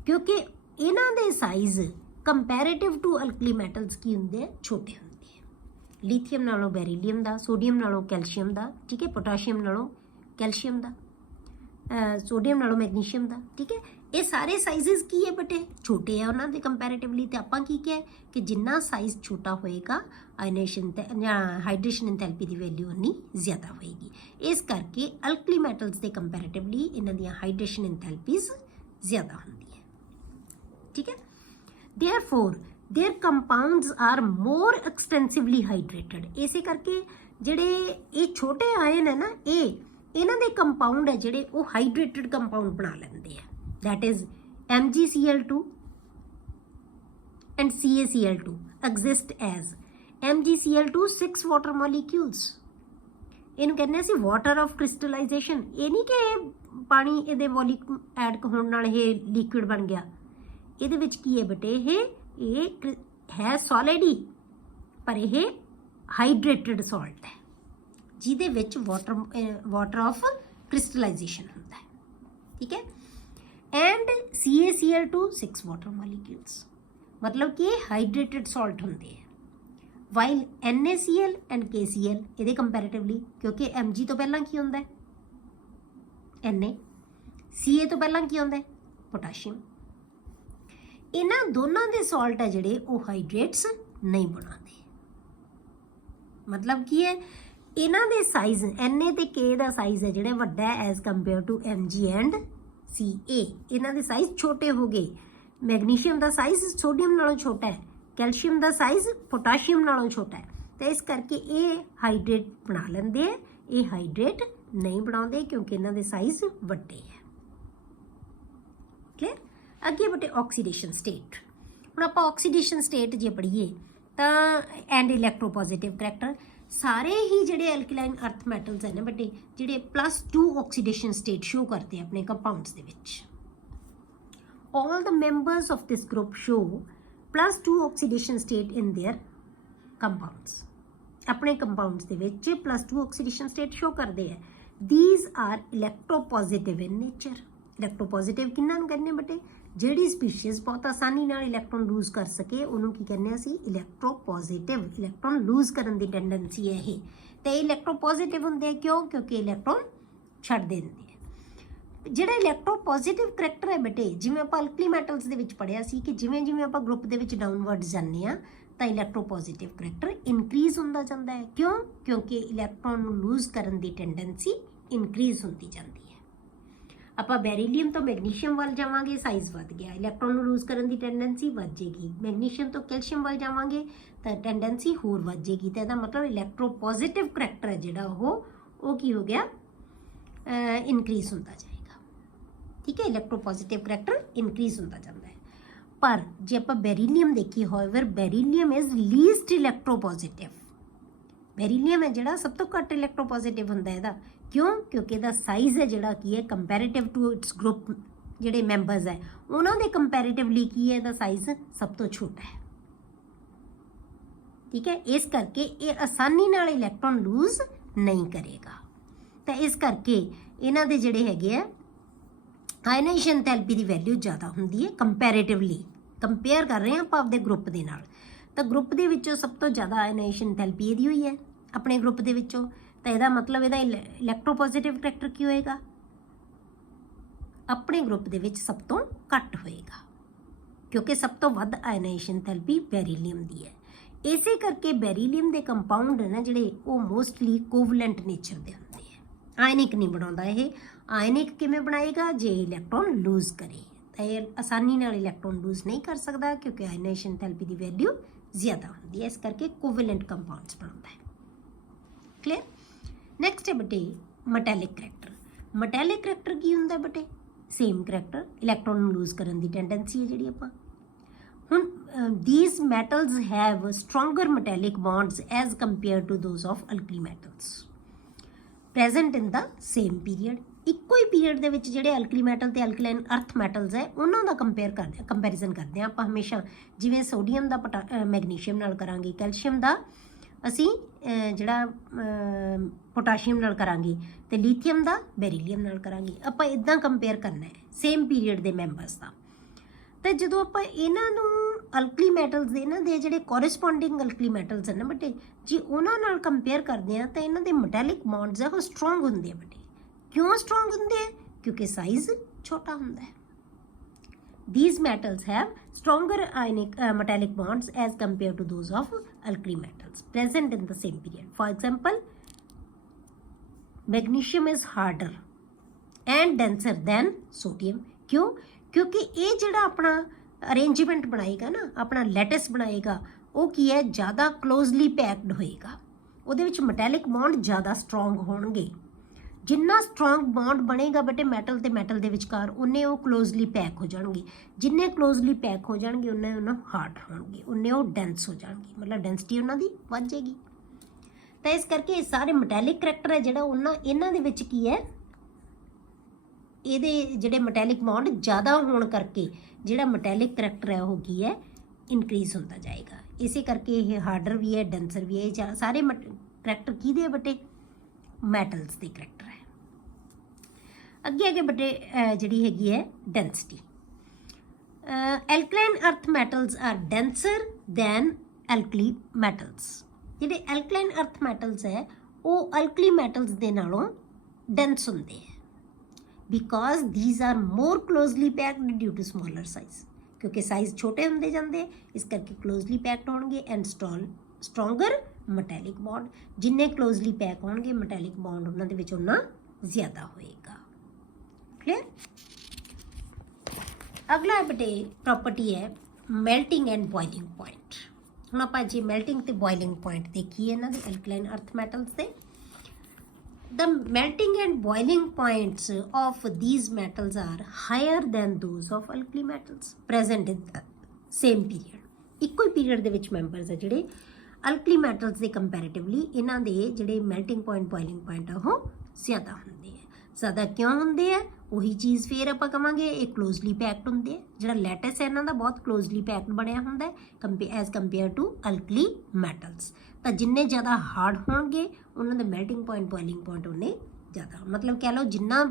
ਕਿਉਂਕਿ ਇਹਨਾਂ ਦੇ size comparative to alkali metals ਕੀ ਹੁੰਦੇ ਆ? ਛੋਟੇ ਹੁੰਦੇ। ਲੀਥੀਅਮ ਨਾਲੋਂ ਬੈਰੀਲੀਅਮ ਦਾ, ਸੋਡੀਅਮ ਨਾਲੋਂ ਕੈਲਸ਼ੀਅਮ ਦਾ, ਠੀਕ ਹੈ, ਪੋਟਾਸ਼ੀਅਮ ਨਾਲੋਂ ਕੈਲਸ਼ੀਅਮ ਦਾ, ਸੋਡੀਅਮ ਨਾਲੋਂ ਮੈਗਨੀਸ਼ੀਅਮ ਦਾ। ਠੀਕ ਹੈ, ਇਹ ਸਾਰੇ ਸਾਈਜ਼ਸ ਕੀ ਹੈ ਬੇਟੇ? ਛੋਟੇ ਆ ਉਹਨਾਂ ਦੇ ਕੰਪੈਰੀਟਿਵਲੀ। ਤੇ ਆਪਾਂ ਕੀ ਕਿਹਾ ਕਿ ਜਿੰਨਾ ਸਾਈਜ਼ ਛੋਟਾ ਹੋਏਗਾ ਆਇਨੇਸ਼ਨ ਤੇ ਜਾਂ ਹਾਈਡਰੇਸ਼ਨ ਇੰਥੈਲਪੀ ਦੀ ਵੈਲਿਊ ਉਨੀ ਜ਼ਿਆਦਾ ਹੋਏਗੀ। ਇਸ ਕਰਕੇ ਅਲਕਲੀ ਮੈਟਲਸ ਦੇ ਕੰਪੈਰੀਟਿਵਲੀ ਇਹਨਾਂ ਦੀਆਂ ਹਾਈਡਰੇਸ਼ਨ ਇੰਥੈਲਪੀਜ਼ ਜ਼ਿਆਦਾ ਹੁੰਦੀ ਹੈ। ਠੀਕ ਹੈ, therefore their compounds are more extensively hydrated. इसे करके ਜਿਹੜੇ ਇਹ ਛੋਟੇ ਆਇਨ ਹੈ ਨਾ, ਇਹਨਾਂ ਦੇ ਕੰਪਾਊਂਡ ਹੈ ਜਿਹੜੇ ਉਹ ਹਾਈਡਰੇਟਡ ਕੰਪਾਊਂਡ ਬਣਾ ਲੈਂਦੇ ਆ। That is MgCl2 and CaCl2 exist as MgCl2 6 water molecules. ਇਹਨੂੰ ਕਹਿੰਦੇ ਅਸੀਂ ਵਾਟਰ ਆਫ ਕ੍ਰਿਸਟਲਾਈਜੇਸ਼ਨ। ਇਹ ਨਹੀਂ ਕਿ ਪਾਣੀ ਇਹਦੇ ਮੋਲੀਕੂਲ ਐਡ ਹੋਣ ਨਾਲ ਇਹ ਲਿਕੁਇਡ ਬਣ ਗਿਆ। ਇਹਦੇ ਵਿੱਚ ਕੀ ਹੈ ਬੇਟੇ, ਇਹ ਹੈ ਸੋਲਿਡ ਹੀ, ਪਰ ਇਹ ਹਾਈਡਰੇਟਡ ਸਾਲਟ ਹੈ ਜਿਹਦੇ ਵਿੱਚ ਵਾਟਰ ਆਫ ਕ੍ਰਿਸਟਲਾਈਜੇਸ਼ਨ ਹੁੰਦਾ ਹੈ। ਠੀਕ ਹੈ। ਐਂਡ CaCl2 6 ਵਾਟਰ ਮੋਲੀਕਿਊਲਸ, ਮਤਲਬ ਕਿ ਇਹ ਹਾਈਡਰੇਟਡ ਸਾਲਟ ਹੁੰਦੇ ਹੈ। ਵਾਈਲ NaCl ਐਂਡ KCl ਇਹਦੇ ਕੰਪੈरेटिवली, ਕਿਉਂਕਿ Mg ਤੋਂ ਪਹਿਲਾਂ ਕੀ ਹੁੰਦਾ ਹੈ Na, Ca ਤੋਂ ਪਹਿਲਾਂ ਕੀ ਹੁੰਦਾ ਹੈ ਪੋਟਾਸ਼ੀਅਮ। ਇਹਨਾਂ ਦੋਨਾਂ ਦੇ ਸਾਲਟ ਹੈ ਜਿਹੜੇ ਉਹ ਹਾਈਡਰੇਟਸ ਨਹੀਂ ਬਣਾਉਂਦੇ। ਮਤਲਬ ਕੀ ਹੈ, ਇਹਨਾਂ ਦੇ ਸਾਈਜ਼ Na ਤੇ K ਦਾ ਸਾਈਜ਼ ਹੈ ਜਿਹੜਾ ਵੱਡਾ ਹੈ as compare to Mg and Ca। ਇਹਨਾਂ ਦੇ ਸਾਈਜ਼ ਛੋਟੇ ਹੋ ਗਏ। ਮੈਗਨੀਸ਼ੀਅਮ ਦਾ ਸਾਈਜ਼ ਸੋਡੀਅਮ ਨਾਲੋਂ ਛੋਟਾ ਹੈ, ਕੈਲਸ਼ੀਅਮ ਦਾ ਸਾਈਜ਼ ਪੋਟਾਸ਼ੀਅਮ ਨਾਲੋਂ ਛੋਟਾ ਹੈ, ਤੇ ਇਸ ਕਰਕੇ ਇਹ ਹਾਈਡਰੇਟ ਬਣਾ ਲੈਂਦੇ ਆ, ਇਹ ਹਾਈਡਰੇਟ ਨਹੀਂ ਬਣਾਉਂਦੇ ਕਿਉਂਕਿ ਇਹਨਾਂ ਦੇ ਸਾਈਜ਼ ਵੱਡੇ ਹੈ। ਕਲੀਅਰ। ਅੱਗੇ ਬੇਟੇ ਆਕਸੀਡੇਸ਼ਨ ਸਟੇਟ। ਹੁਣ ਆਪਾਂ ਆਕਸੀਡੇਸ਼ਨ ਸਟੇਟ ਜੇ ਪੜ੍ਹੀਏ ਤਾਂ ਐਂਡ ਇਲੈਕਟ੍ਰੋਪੋਜ਼ਿਟਿਵ ਕਰੈਕਟਰ, ਸਾਰੇ ਹੀ ਜਿਹੜੇ ਐਲਕਲਾਈਨ ਅਰਥ ਮੈਟਲਸ ਹਨ ਬੇਟੇ ਜਿਹੜੇ +2 ਆਕਸੀਡੇਸ਼ਨ ਸਟੇਟ ਸ਼ੋ ਕਰਦੇ ਆਪਣੇ ਕੰਪਾਊਂਡਸ ਦੇ ਵਿੱਚ। all the members of this group show +2 oxidation state in their compounds। अपने compounds ਦੇ ਵਿੱਚ +2 oxidation state show ਕਰਦੇ ਹੈ। these are electropositive in nature। electropositive ਕਿਹਨਾਂ ਨੂੰ ਕਹਿੰਦੇ ਬੇਟੇ, ਜਿਹੜੀ ਸਪੀਸ਼ੀਜ਼ ਬਹੁਤ ਆਸਾਨੀ ਨਾਲ ਇਲੈਕਟ੍ਰੋਨ ਲੂਜ਼ ਕਰ ਸਕੇ ਉਹਨੂੰ ਕੀ ਕਹਿੰਦੇ ਆ ਅਸੀਂ ਇਲੈਕਟ੍ਰੋਪੋਜ਼ਿਟਿਵ। ਇਲੈਕਟ੍ਰੋਨ ਲੂਜ਼ ਕਰਨ ਦੀ ਟੈਂਡੈਂਸੀ ਹੈ ਇਹ, ਤੇ ਇਲੈਕਟ੍ਰੋਪੋਜ਼ਿਟਿਵ ਹੁੰਦੇ ਆ ਕਿਉਂ, ਕਿਉਂਕਿ ਇਲੈਕਟ੍ਰੋਨ ਛੱਡ ਦਿੰਦੇ ਆ। ਜਿਹੜਾ ਇਲੈਕਟ੍ਰੋਪੋਜ਼ਿਟਿਵ ਕਰੈਕਟਰ ਹੈ ਬੇਟੇ, ਜਿਵੇਂ ਆਪਾਂ ਅਲਕਲੀ ਮੈਟਲਸ ਦੇ ਵਿੱਚ ਪੜ੍ਹਿਆ ਸੀ ਕਿ ਜਿਵੇਂ ਜਿਵੇਂ ਆਪਾਂ ਗਰੁੱਪ ਦੇ ਵਿੱਚ ਡਾਊਨਵਰਡਸ ਜਾਂਦੇ ਆ ਤਾਂ ਇਲੈਕਟ੍ਰੋਪੋਜ਼ਿਟਿਵ ਕਰੈਕਟਰ ਇਨਕਰੀਜ਼ ਹੁੰਦਾ ਜਾਂਦਾ ਹੈ। ਕਿਉਂ, ਕਿਉਂਕਿ ਇਲੈਕਟ੍ਰੋਨ ਨੂੰ ਲੂਜ਼ ਕਰਨ ਦੀ ਟੈਂਡੈਂਸੀ ਇਨਕਰੀਜ਼ ਹੁੰਦੀ ਜਾਂਦੀ ਹੈ। ਆਪਾਂ ਬੈਰੀਲੀਅਮ ਤੋਂ ਮੈਗਨੀਸ਼ੀਅਮ ਵੱਲ ਜਾਵਾਂਗੇ, ਸਾਈਜ਼ ਵੱਧ ਗਿਆ, ਇਲੈਕਟ੍ਰੋਨ ਨੂੰ ਲੂਜ਼ ਕਰਨ ਦੀ ਟੈਂਡੈਂਸੀ ਵੱਧ ਜਾਏਗੀ। ਮੈਗਨੀਸ਼ੀਅਮ ਤੋਂ ਕੈਲਸ਼ੀਅਮ ਵੱਲ ਜਾਵਾਂਗੇ ਤਾਂ ਟੈਂਡੈਂਸੀ ਹੋਰ ਵੱਧ ਜਾਏਗੀ। ਤਾਂ ਇਹਦਾ ਮਤਲਬ ਇਲੈਕਟ੍ਰੋਪੋਜ਼ਿਟਿਵ ਕਰੈਕਟਰ ਹੈ ਜਿਹੜਾ ਉਹ ਕੀ ਹੋ ਗਿਆ, ਇਨਕਰੀਜ਼ ਹੁੰਦਾ ਜਾਏਗਾ। ਠੀਕ ਹੈ, ਇਲੈਕਟ੍ਰੋਪੋਜ਼ਿਟਿਵ ਕਰੈਕਟਰ ਇਨਕਰੀਜ਼ ਹੁੰਦਾ ਜਾਂਦਾ ਹੈ। ਪਰ ਜੇ ਆਪਾਂ ਬੈਰੀਲੀਅਮ ਦੇਖੀਏ, ਹੋwever ਬੈਰੀਲੀਅਮ ਇਜ਼ ਲੀਸਟ ਇਲੈਕਟ੍ਰੋਪੋਜ਼ਿਟਿਵ। ਬੈਰੀਲੀਅਮ ਹੈ ਜਿਹੜਾ ਸਭ ਤੋਂ ਘੱਟ ਇਲੈਕਟ੍ਰੋਪੋਜ਼ਿਟਿਵ ਹੁੰਦਾ ਇਹਦਾ। ਕਿਉਂ, ਕਿਉਂਕਿ ਇਹਦਾ ਸਾਈਜ਼ ਹੈ ਜਿਹੜਾ ਕੀ ਹੈ ਕੰਪੈਰੀਟਿਵ ਟੂ ਇਟਸ ਗਰੁੱਪ, ਜਿਹੜੇ ਮੈਂਬਰਸ ਹੈ ਉਹਨਾਂ ਦੇ ਕੰਪੈਰੀਟਿਵਲੀ ਕੀ ਹੈ ਇਹਦਾ ਸਾਈਜ਼ ਸਭ ਤੋਂ ਛੋਟਾ ਹੈ। ਠੀਕ ਹੈ, ਇਸ ਕਰਕੇ ਇਹ ਆਸਾਨੀ ਨਾਲ ਇਲੈਕਟ੍ਰੋਨ ਲੂਜ਼ ਨਹੀਂ ਕਰੇਗਾ। ਤਾਂ ਇਸ ਕਰਕੇ ਇਹਨਾਂ ਦੇ ਜਿਹੜੇ ਹੈਗੇ ਆ ਆਇਨਾਈਜ਼ੇਸ਼ਨ ਥੈਰੇਪੀ ਦੀ ਵੈਲਿਊ ਜ਼ਿਆਦਾ ਹੁੰਦੀ ਹੈ ਕੰਪੈਰੀਟਿਵਲੀ। ਕੰਪੇਅਰ ਕਰ ਰਹੇ ਹਾਂ ਆਪਾਂ ਆਪਦੇ ਗਰੁੱਪ ਦੇ ਨਾਲ, ਤਾਂ ਗਰੁੱਪ ਦੇ ਵਿੱਚੋਂ ਸਭ ਤੋਂ ਜ਼ਿਆਦਾ ਆਇਨਾਈਜ਼ੇਸ਼ਨ ਥੈਰੇਪੀ ਇਹਦੀ ਹੋਈ ਹੈ ਆਪਣੇ ਗਰੁੱਪ ਦੇ ਵਿੱਚੋਂ। ਤਾਂ ਇਹਦਾ ਮਤਲਬ ਇਹਦਾ ਇਲੈਕਟ੍ਰੋਪੋਜ਼ਿਟਿਵ ਕਰੈਕਟਰ ਕੀ ਹੋਏਗਾ, ਆਪਣੇ ਗਰੁੱਪ ਦੇ ਵਿੱਚ ਸਭ ਤੋਂ ਘੱਟ ਹੋਏਗਾ, ਕਿਉਂਕਿ ਸਭ ਤੋਂ ਵੱਧ ਆਇਨਾਈਜ਼ੇਸ਼ਨ ਥੈਰੇਪੀ ਬੈਰੀਲੀਅਮ ਦੀ ਹੈ। ਇਸੇ ਕਰਕੇ ਬੈਰੀਲੀਅਮ ਦੇ ਕੰਪਾਊਂਡ ਨੇ ਜਿਹੜੇ ਉਹ ਮੋਸਟਲੀ ਕੋਵਲੈਂਟ ਨੇਚਰ ਦੇ ਹੁੰਦੇ ਹੈ। ਆਇਨਿਕ ਨਹੀਂ ਬਣਾਉਂਦਾ ਇਹ। ਆਇਨਿਕ ਕਿਵੇਂ ਬਣਾਏਗਾ, ਜੇ ਇਲੈਕਟ੍ਰੋਨ ਲੂਜ਼ ਕਰੇ। ਤਾਂ ਇਹ ਆਸਾਨੀ ਨਾਲ ਇਲੈਕਟ੍ਰੋਨ ਲੂਜ਼ ਨਹੀਂ ਕਰ ਸਕਦਾ ਕਿਉਂਕਿ ਆਇਨਾਈਜ਼ੇਸ਼ਨ ਥੈਰੇਪੀ ਦੀ ਵੈਲਿਊ ਜ਼ਿਆਦਾ ਹੁੰਦੀ ਹੈ। ਇਸ ਕਰਕੇ ਕੋਵਲੈਂਟ ਕੰਪਾਊਂਡਸ ਬਣਾਉਂਦਾ ਹੈ। ਕਲੀਅਰ। ਨੈਕਸਟ ਹੈ ਬੇਟੇ ਮੈਟੈਲਿਕ ਕਰੈਕਟਰ। ਮੈਟੈਲਿਕ ਕਰੈਕਟਰ ਕੀ ਹੁੰਦਾ ਬੇਟੇ, ਸੇਮ ਕਰੈਕਟਰ, ਇਲੈਕਟ੍ਰੋਨ ਨੂੰ ਲੂਜ਼ ਕਰਨ ਦੀ ਟੈਂਡੈਂਸੀ ਹੈ ਜਿਹੜੀ ਆਪਾਂ। ਹੁਣ these metals have stronger metallic bonds as compared to those of alkali metals present in the same period। ਇੱਕੋ ਹੀ ਪੀਰੀਅਡ ਦੇ ਵਿੱਚ ਜਿਹੜੇ ਅਲਕਲੀ ਮੈਟਲ ਤੇ ਅਲਕਲਾਈਨ ਅਰਥ ਮੈਟਲਸ ਹੈ ਉਹਨਾਂ ਦਾ ਕੰਪੈਰੀਜ਼ਨ ਕਰਦੇ ਹਾਂ ਆਪਾਂ ਹਮੇਸ਼ਾ। ਜਿਵੇਂ ਸੋਡੀਅਮ ਦਾ ਮੈਗਨੀਸ਼ੀਅਮ ਨਾਲ ਕਰਾਂਗੇ, ਕੈਲਸ਼ੀਅਮ ਦਾ ਅਸੀਂ ਜਿਹੜਾ ਪੋਟਾਸ਼ੀਅਮ ਨਾਲ ਕਰਾਂਗੇ, ਤੇ ਲੀਥੀਅਮ ਦਾ ਬੈਰੀਲੀਅਮ ਨਾਲ ਕਰਾਂਗੇ। ਆਪਾਂ ਇਦਾਂ ਕੰਪੇਅਰ ਕਰਨਾ ਹੈ ਸੇਮ ਪੀਰੀਅਡ ਦੇ ਮੈਂਬਰਸ ਦਾ। ਤੇ ਜਦੋਂ ਆਪਾਂ ਇਹਨਾਂ ਨੂੰ ਅਲਕਲੀ ਮੈਟਲਸ ਦੇ ਇਹਨਾਂ ਦੇ ਜਿਹੜੇ ਕੋਰਸਪੋਂਡਿੰਗ ਅਲਕਲੀ ਮੈਟਲਸ ਹਨ ਨਾ ਬੇਟੇ ਜੀ, ਉਹਨਾਂ ਨਾਲ ਕੰਪੇਅਰ ਕਰਦੇ ਹਾਂ ਤਾਂ ਇਹਨਾਂ ਦੇ ਮੈਟੈਲਿਕ ਬੌਂਡਸ ਆ ਉਹ ਸਟਰੋਂਗ ਹੁੰਦੇ ਆ ਬੇਟੇ। ਕਿਉਂ ਸਟਰੋਂਗ ਹੁੰਦੇ ਆ, ਕਿਉਂਕਿ ਸਾਈਜ਼ ਛੋਟਾ ਹੁੰਦਾ ਹੈ। These metals have stronger ionic metallic bonds as compared to those of alkali metals present in the same period. For example, magnesium is harder and denser than sodium। क्यों? क्योंकि ये ਜਿਹੜਾ ਆਪਣਾ ਅਰੇਂਜਮੈਂਟ ਬਣਾਏਗਾ ਨਾ, ਆਪਣਾ ਲੈਟਿਸ ਬਣਾਏਗਾ, ਉਹ ਕੀ ਹੈ ਜ਼ਿਆਦਾ ਕਲੋਜ਼ਲੀ ਪੈਕਡ ਹੋਏਗਾ, ਉਹਦੇ ਵਿੱਚ ਮੈਟੈਲਿਕ ਬੌਂਡ ਜ਼ਿਆਦਾ ਸਟਰੋਂਗ ਹੋਣਗੇ। जिन्ना स्ट्रॉन्ग बॉन्ड बनेगा बेटे मैटल ते मैटल दे विचकार उन्ने वो क्लोजली पैक हो जाणगे, जिन्ने क्लोजली पैक हो जाणगे उन्ने उन्हें हार्ड होणगे, उन्ने वो डेंस हो जाणगे, मतलब डेंसिटी उन्हां दी वध जाएगी। तो इस करके सारे मैटैलिक करैक्टर है जिहड़ा उन्हां इन्हां दे विच की है, ਇਹਦੇ ਜਿਹੜੇ ਮੈਟੈਲਿਕ ਬੌਂਡ ਜ਼ਿਆਦਾ ਹੋਣ ਕਰਕੇ ਜਿਹੜਾ ਮੈਟੈਲਿਕ ਕਰੈਕਟਰ ਹੈ ਉਹ ਕੀ ਹੈ ਇਨਕਰੀਜ਼ ਹੁੰਦਾ ਜਾਏਗਾ। ਇਸੇ ਕਰਕੇ ਇਹ ਹਾਰਡਰ ਵੀ ਹੈ, ਡੈਂਸਰ ਵੀ ਹੈ, ਇਹ ਸਾਰੇ ਕਰੈਕਟਰ ਕਿਹਦੇ ਹੈ ਬੇਟੇ ਮੈਟਲਸ ਦੇ ਕਰੈਕਟਰ ਹੈ। ਅੱਗੇ ਬੇਟੇ ਜਿਹੜੀ ਹੈਗੀ ਹੈ density. Alkaline earth metals R denser then ਐਲਕਲੀ metals. ਜਿਹੜੇ ਐਲਕਲਾਈਨ ਅਰਥ ਮੈਟਲਸ ਹੈ ਉਹ ਅਲਕਲੀ ਮੈਟਲਸ ਦੇ ਨਾਲੋਂ ਡੈਂਸ ਹੁੰਦੇ ਹੈ, because these are more closely packed due to smaller size, क्योंकि साइज छोटे होंदे जांदे इस करके closely packed होणगे एंड stronger metallic bond। जिन्ने closely pack होणगे metallic bond उन्हां दे विच उन्ना ज़्यादा होएगा। क्लियर। अगला बेटे प्रॉपर्टी है melting and boiling point। हुण आपां जे melting ते boiling point देखिए इन्हां दे alkaline earth metals they. The melting and boiling points of these metals are higher than those of alkali metals present in the same period। ਇੱਕੋ ਹੀ period ਦੇ ਵਿੱਚ members ਆ ਜਿਹੜੇ ਅਲਕਲੀ ਮੈਟਲਸ ਦੇ comparatively ਇਹਨਾਂ ਦੇ ਜਿਹੜੇ ਮੈਲਟਿੰਗ ਪੁਆਇੰਟ ਬੋਇਲਿੰਗ ਪੁਆਇੰਟ ਆ ਉਹ ਜ਼ਿਆਦਾ ਹੁੰਦੇ ਆ। ਜ਼ਿਆਦਾ ਕਿਉਂ ਹੁੰਦੇ ਆ? ਉਹੀ ਚੀਜ਼ ਫੇਰ ਆਪਾਂ ਕਵਾਂਗੇ ਇਹ ਕਲੋਜ਼ਲੀ ਪੈਕਡ ਹੁੰਦੇ ਆ। ਜਿਹੜਾ ਲੈਟਸ ਹੈ ਇਹਨਾਂ ਦਾ ਬਹੁਤ ਕਲੋਜ਼ਲੀ ਪੈਕਡ ਬਣਿਆ ਹੁੰਦਾ ਹੈ as compare to alkali metals. ਤਾਂ ਜਿੰਨੇ ਜ਼ਿਆਦਾ ਹਾਰਡ ਹੋਣਗੇ ਉਹਨਾਂ ਦੇ ਮੈਲਟਿੰਗ ਪੁਆਇੰਟ ਬੋਇਲਿੰਗ ਪੁਆਇੰਟ ਉਹਨੇ ਜ਼ਿਆਦਾ, ਮਤਲਬ ਕਹਿ ਲਓ ਜਿੰਨਾ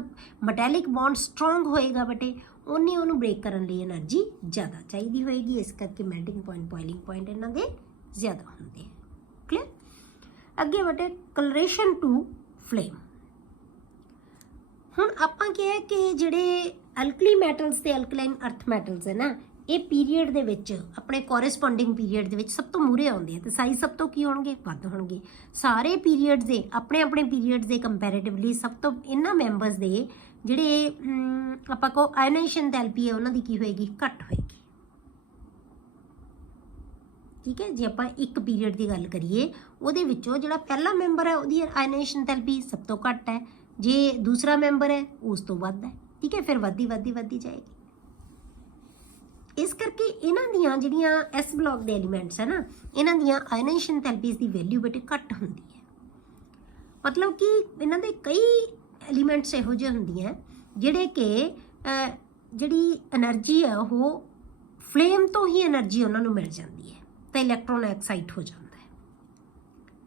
ਮੈਟੈਲਿਕ ਬੌਂਡ ਸਟਰੋਂਗ ਹੋਏਗਾ ਬੇਟੇ ਉਨੀ ਉਹਨੂੰ ਬ੍ਰੇਕ ਕਰਨ ਲਈ એનર્ਜੀ ਜ਼ਿਆਦਾ ਚਾਹੀਦੀ ਹੋਏਗੀ। ਇਸ ਕਰਕੇ ਮੈਲਟਿੰਗ ਪੁਆਇੰਟ ਬੋਇਲਿੰਗ ਪੁਆਇੰਟ ਇਹਨਾਂ ਦੇ ਜ਼ਿਆਦਾ ਹੁੰਦੇ। ਕਲੀਅਰ। ਅੱਗੇ ਬੇਟੇ ਕਲਰੇਸ਼ਨ ਟੂ ਫਲੇਮ। ਹੁਣ ਆਪਾਂ ਕਿਹਾ ਕਿ ਜਿਹੜੇ ਅਲਕਲੀ ਮੈਟਲਸ ਤੇ ਅਲਕਲਾਈਨ ਅਰਥ ਮੈਟਲਸ ਹੈ ਨਾ ਇਹ ਪੀਰੀਅਡ ਦੇ ਵਿੱਚ ਆਪਣੇ ਕੋਰਸਪੋਂਡਿੰਗ ਪੀਰੀਅਡ ਦੇ ਵਿੱਚ ਸਭ ਤੋਂ ਮੂਹਰੇ ਆਉਂਦੇ ਆ ਤੇ ਸਾਈਜ਼ ਸਭ ਤੋਂ ਕੀ ਹੋਣਗੇ ਵੱਧ ਹੋਣਗੇ। ਸਾਰੇ ਪੀਰੀਅਡਸ ਦੇ ਆਪਣੇ ਆਪਣੇ ਪੀਰੀਅਡਸ ਦੇ ਕੰਪੈਰੀਟਿਵਲੀ ਸਭ ਤੋਂ ਇਹਨਾਂ ਮੈਂਬਰਸ ਦੇ ਜਿਹੜੇ ਆਪਾਂ ਕੋ ਆਇਨਾਈਜ਼ੇਸ਼ਨ ਥੈਰੇਪੀ ਹੈ ਉਹਨਾਂ ਦੀ ਕੀ ਹੋਏਗੀ ਘੱਟ ਹੋਏਗੀ। ਠੀਕ ਹੈ। ਜੇ ਆਪਾਂ ਇੱਕ ਪੀਰੀਅਡ ਦੀ ਗੱਲ ਕਰੀਏ ਉਹਦੇ ਵਿੱਚੋਂ ਜਿਹੜਾ ਪਹਿਲਾ ਮੈਂਬਰ ਹੈ ਉਹਦੀ ਆਇਨਾਈਜ਼ੇਸ਼ਨ ਥੈਰੇਪੀ ਸਭ ਤੋਂ ਘੱਟ ਹੈ, ਜੇ ਦੂਸਰਾ ਮੈਂਬਰ ਹੈ ਉਸ ਤੋਂ ਵੱਧ ਹੈ। ਠੀਕ ਹੈ। ਫਿਰ ਵੱਧਦੀ ਜਾਏਗੀ। ਇਸ ਕਰਕੇ ਇਹਨਾਂ ਦੀਆਂ ਜਿਹੜੀਆਂ ਐਸ ਬਲੌਕ ਦੇ ਐਲੀਮੈਂਟਸ ਹੈ ਨਾ ਇਹਨਾਂ ਦੀਆਂ ਆਇਨਾਈਜ਼ੇਸ਼ਨ ਥੈਰੇਪੀਜ਼ ਦੀ ਵੈਲਿਊ ਬੇਟੇ ਘੱਟ ਹੁੰਦੀ ਹੈ। ਮਤਲਬ ਕਿ ਇਹਨਾਂ ਦੇ ਕਈ ਐਲੀਮੈਂਟਸ ਇਹੋ ਜਿਹੇ ਹੁੰਦੀਆਂ ਜਿਹੜੇ ਕਿ ਜਿਹੜੀ એનર્ਜੀ ਹੈ ਉਹ ਫਲੇਮ ਤੋਂ ਹੀ એનર્ਜੀ ਉਹਨਾਂ ਨੂੰ ਮਿਲ ਜਾਂਦੀ ਹੈ ਤਾਂ ਇਲੈਕਟ੍ਰੋਨ ਐਕਸਾਈਟ ਹੋ ਜਾਂਦਾ ਹੈ।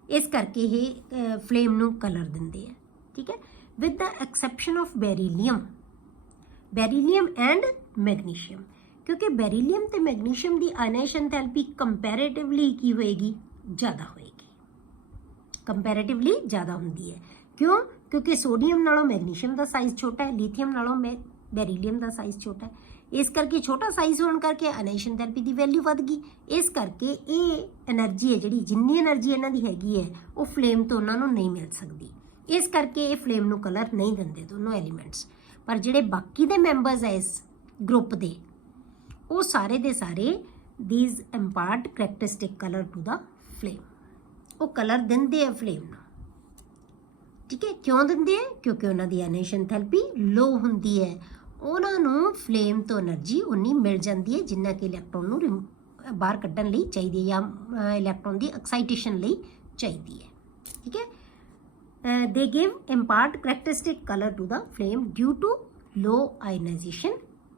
ਇਸ ਕਰਕੇ ਇਹ ਫਲੇਮ ਨੂੰ ਕਲਰ ਦਿੰਦੇ ਆ। ਠੀਕ ਹੈ। With the exception of beryllium and magnesium, ਕਿਉਂਕਿ ਬੈਰੀਲੀਅਮ ਤੇ ਮੈਗਨੀਸ਼ੀਅਮ ਦੀ ਆਇਨਾਈਜ਼ੇਸ਼ਨ ਥੈਰੇਪੀ ਕੰਪੈਰੀਟਿਵਲੀ ਕੀ ਹੋਏਗੀ ਜ਼ਿਆਦਾ ਹੋਏਗੀ, ਕੰਪੈਰੀਟਿਵਲੀ ਜ਼ਿਆਦਾ ਹੁੰਦੀ ਹੈ। ਕਿਉਂ? ਕਿਉਂਕਿ ਸੋਡੀਅਮ ਨਾਲੋਂ ਮੈਗਨੀਸ਼ੀਅਮ ਦਾ ਸਾਈਜ਼ ਛੋਟਾ ਹੈ, ਲੀਥੀਅਮ ਨਾਲੋਂ ਬੈਰੀਲੀਅਮ ਦਾ ਸਾਈਜ਼ ਛੋਟਾ ਹੈ। ਇਸ ਕਰਕੇ ਛੋਟਾ ਸਾਈਜ਼ ਹੋਣ ਕਰਕੇ ਆਇਨਾਈਜ਼ੇਸ਼ਨ ਥੈਰੇਪੀ ਦੀ ਵੈਲਿਊ ਵੱਧ ਗਈ। ਇਸ ਕਰਕੇ ਇਹ એનર્ਜੀ ਹੈ ਜਿਹੜੀ ਜਿੰਨੀ એનર્ਜੀ ਇਹਨਾਂ ਦੀ ਹੈਗੀ ਹੈ ਉਹ ਫਲੇਮ ਤੋਂ ਉਹਨਾਂ ਨੂੰ ਨਹੀਂ ਮਿਲ ਸਕਦੀ। ਇਸ ਕਰਕੇ ਇਹ ਫਲੇਮ ਨੂੰ ਕਲਰ ਨਹੀਂ ਦਿੰਦੇ ਦੋਨੋਂ ਐਲੀਮੈਂਟਸ। ਪਰ ਜਿਹੜੇ ਬਾਕੀ ਦੇ ਮੈਂਬਰਸ ਹੈ ਇਸ ਗਰੁੱਪ ਦੇ ਉਹ ਸਾਰੇ ਦੇ ਸਾਰੇ these impart characteristic color to the flame। ਉਹ ਕਲਰ ਦਿੰਦੇ ਆ ਫਲੇਮ ਨੂੰ। ਠੀਕ ਹੈ। ਕਿਉਂ ਦਿੰਦੇ ਆ? ਕਿਉਂਕਿ ਉਹਨਾਂ ਦੀ ਆਇਨਾਈਜ਼ੇਸ਼ਨ ਥੈਰੇਪੀ ਲੋ ਹੁੰਦੀ ਹੈ, ਉਹਨਾਂ ਨੂੰ ਫਲੇਮ ਤੋਂ એનર્ਜੀ ਉਨੀ ਮਿਲ ਜਾਂਦੀ ਹੈ ਜਿੰਨਾ ਕਿ ਇਲੈਕਟ੍ਰੋਨ ਨੂੰ ਬਾਹਰ ਕੱਢਣ ਲਈ ਚਾਹੀਦੀ ਹੈ ਜਾਂ ਇਲੈਕਟ੍ਰੋਨ ਦੀ ਐਕਸਾਈਟੇਸ਼ਨ ਲਈ ਚਾਹੀਦੀ ਹੈ। ਠੀਕ ਹੈ। they give impart characteristic color to the flame due to low ionization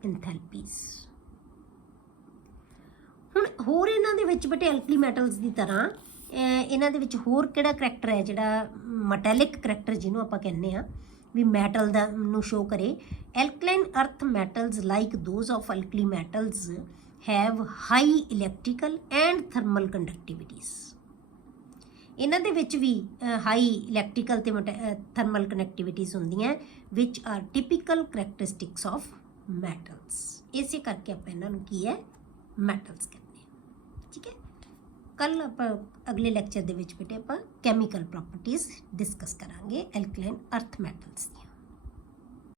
enthalpies। ਹੁਣ ਹੋਰ ਇਹਨਾਂ ਦੇ ਵਿੱਚ ਬੇਟੇ ਐਲਕਲੀ ਮੈਟਲਸ ਦੀ ਤਰ੍ਹਾਂ ਇਹਨਾਂ ਦੇ ਵਿੱਚ ਹੋਰ ਕਿਹੜਾ ਕਰੈਕਟਰ ਹੈ ਜਿਹੜਾ ਮੈਟੈਲਿਕ ਕਰੈਕਟਰ ਜਿਹਨੂੰ ਆਪਾਂ ਕਹਿੰਦੇ ਆ ਵੀ ਮੈਟਲ ਦਾ ਨੂੰ ਸ਼ੋ ਕਰੇ। Alkaline earth metals like those of alkali metals have high electrical and thermal conductivities. ਇਹਨਾਂ ਦੇ ਵਿੱਚ ਵੀ ਹਾਈ ਇਲੈਕਟ੍ਰੀਕਲ ਤੇ ਥਰਮਲ ਕਨੈਕਟਿਵਿਟੀਜ਼ ਹੁੰਦੀਆਂ which are typical characteristics of metals. ਇਸੇ ਕਰਕੇ ਆਪਾਂ ਇਹਨਾਂ ਨੂੰ ਕੀ ਹੈ ਮੈਟਲਸ ਕਹਿੰਦੇ ਹਾਂ। ਠੀਕ ਹੈ। ਕੱਲ ਆਪਾਂ ਅਗਲੇ ਲੈਕਚਰ ਦੇ ਵਿੱਚ ਬੇਟੇ ਆਪਾਂ ਕੈਮੀਕਲ ਪ੍ਰੋਪਰਟੀਜ਼ ਡਿਸਕਸ ਕਰਾਂਗੇ ਐਲਕਲਾਈਨ ਅਰਥ ਮੈਟਲਸ ਦੀਆਂ।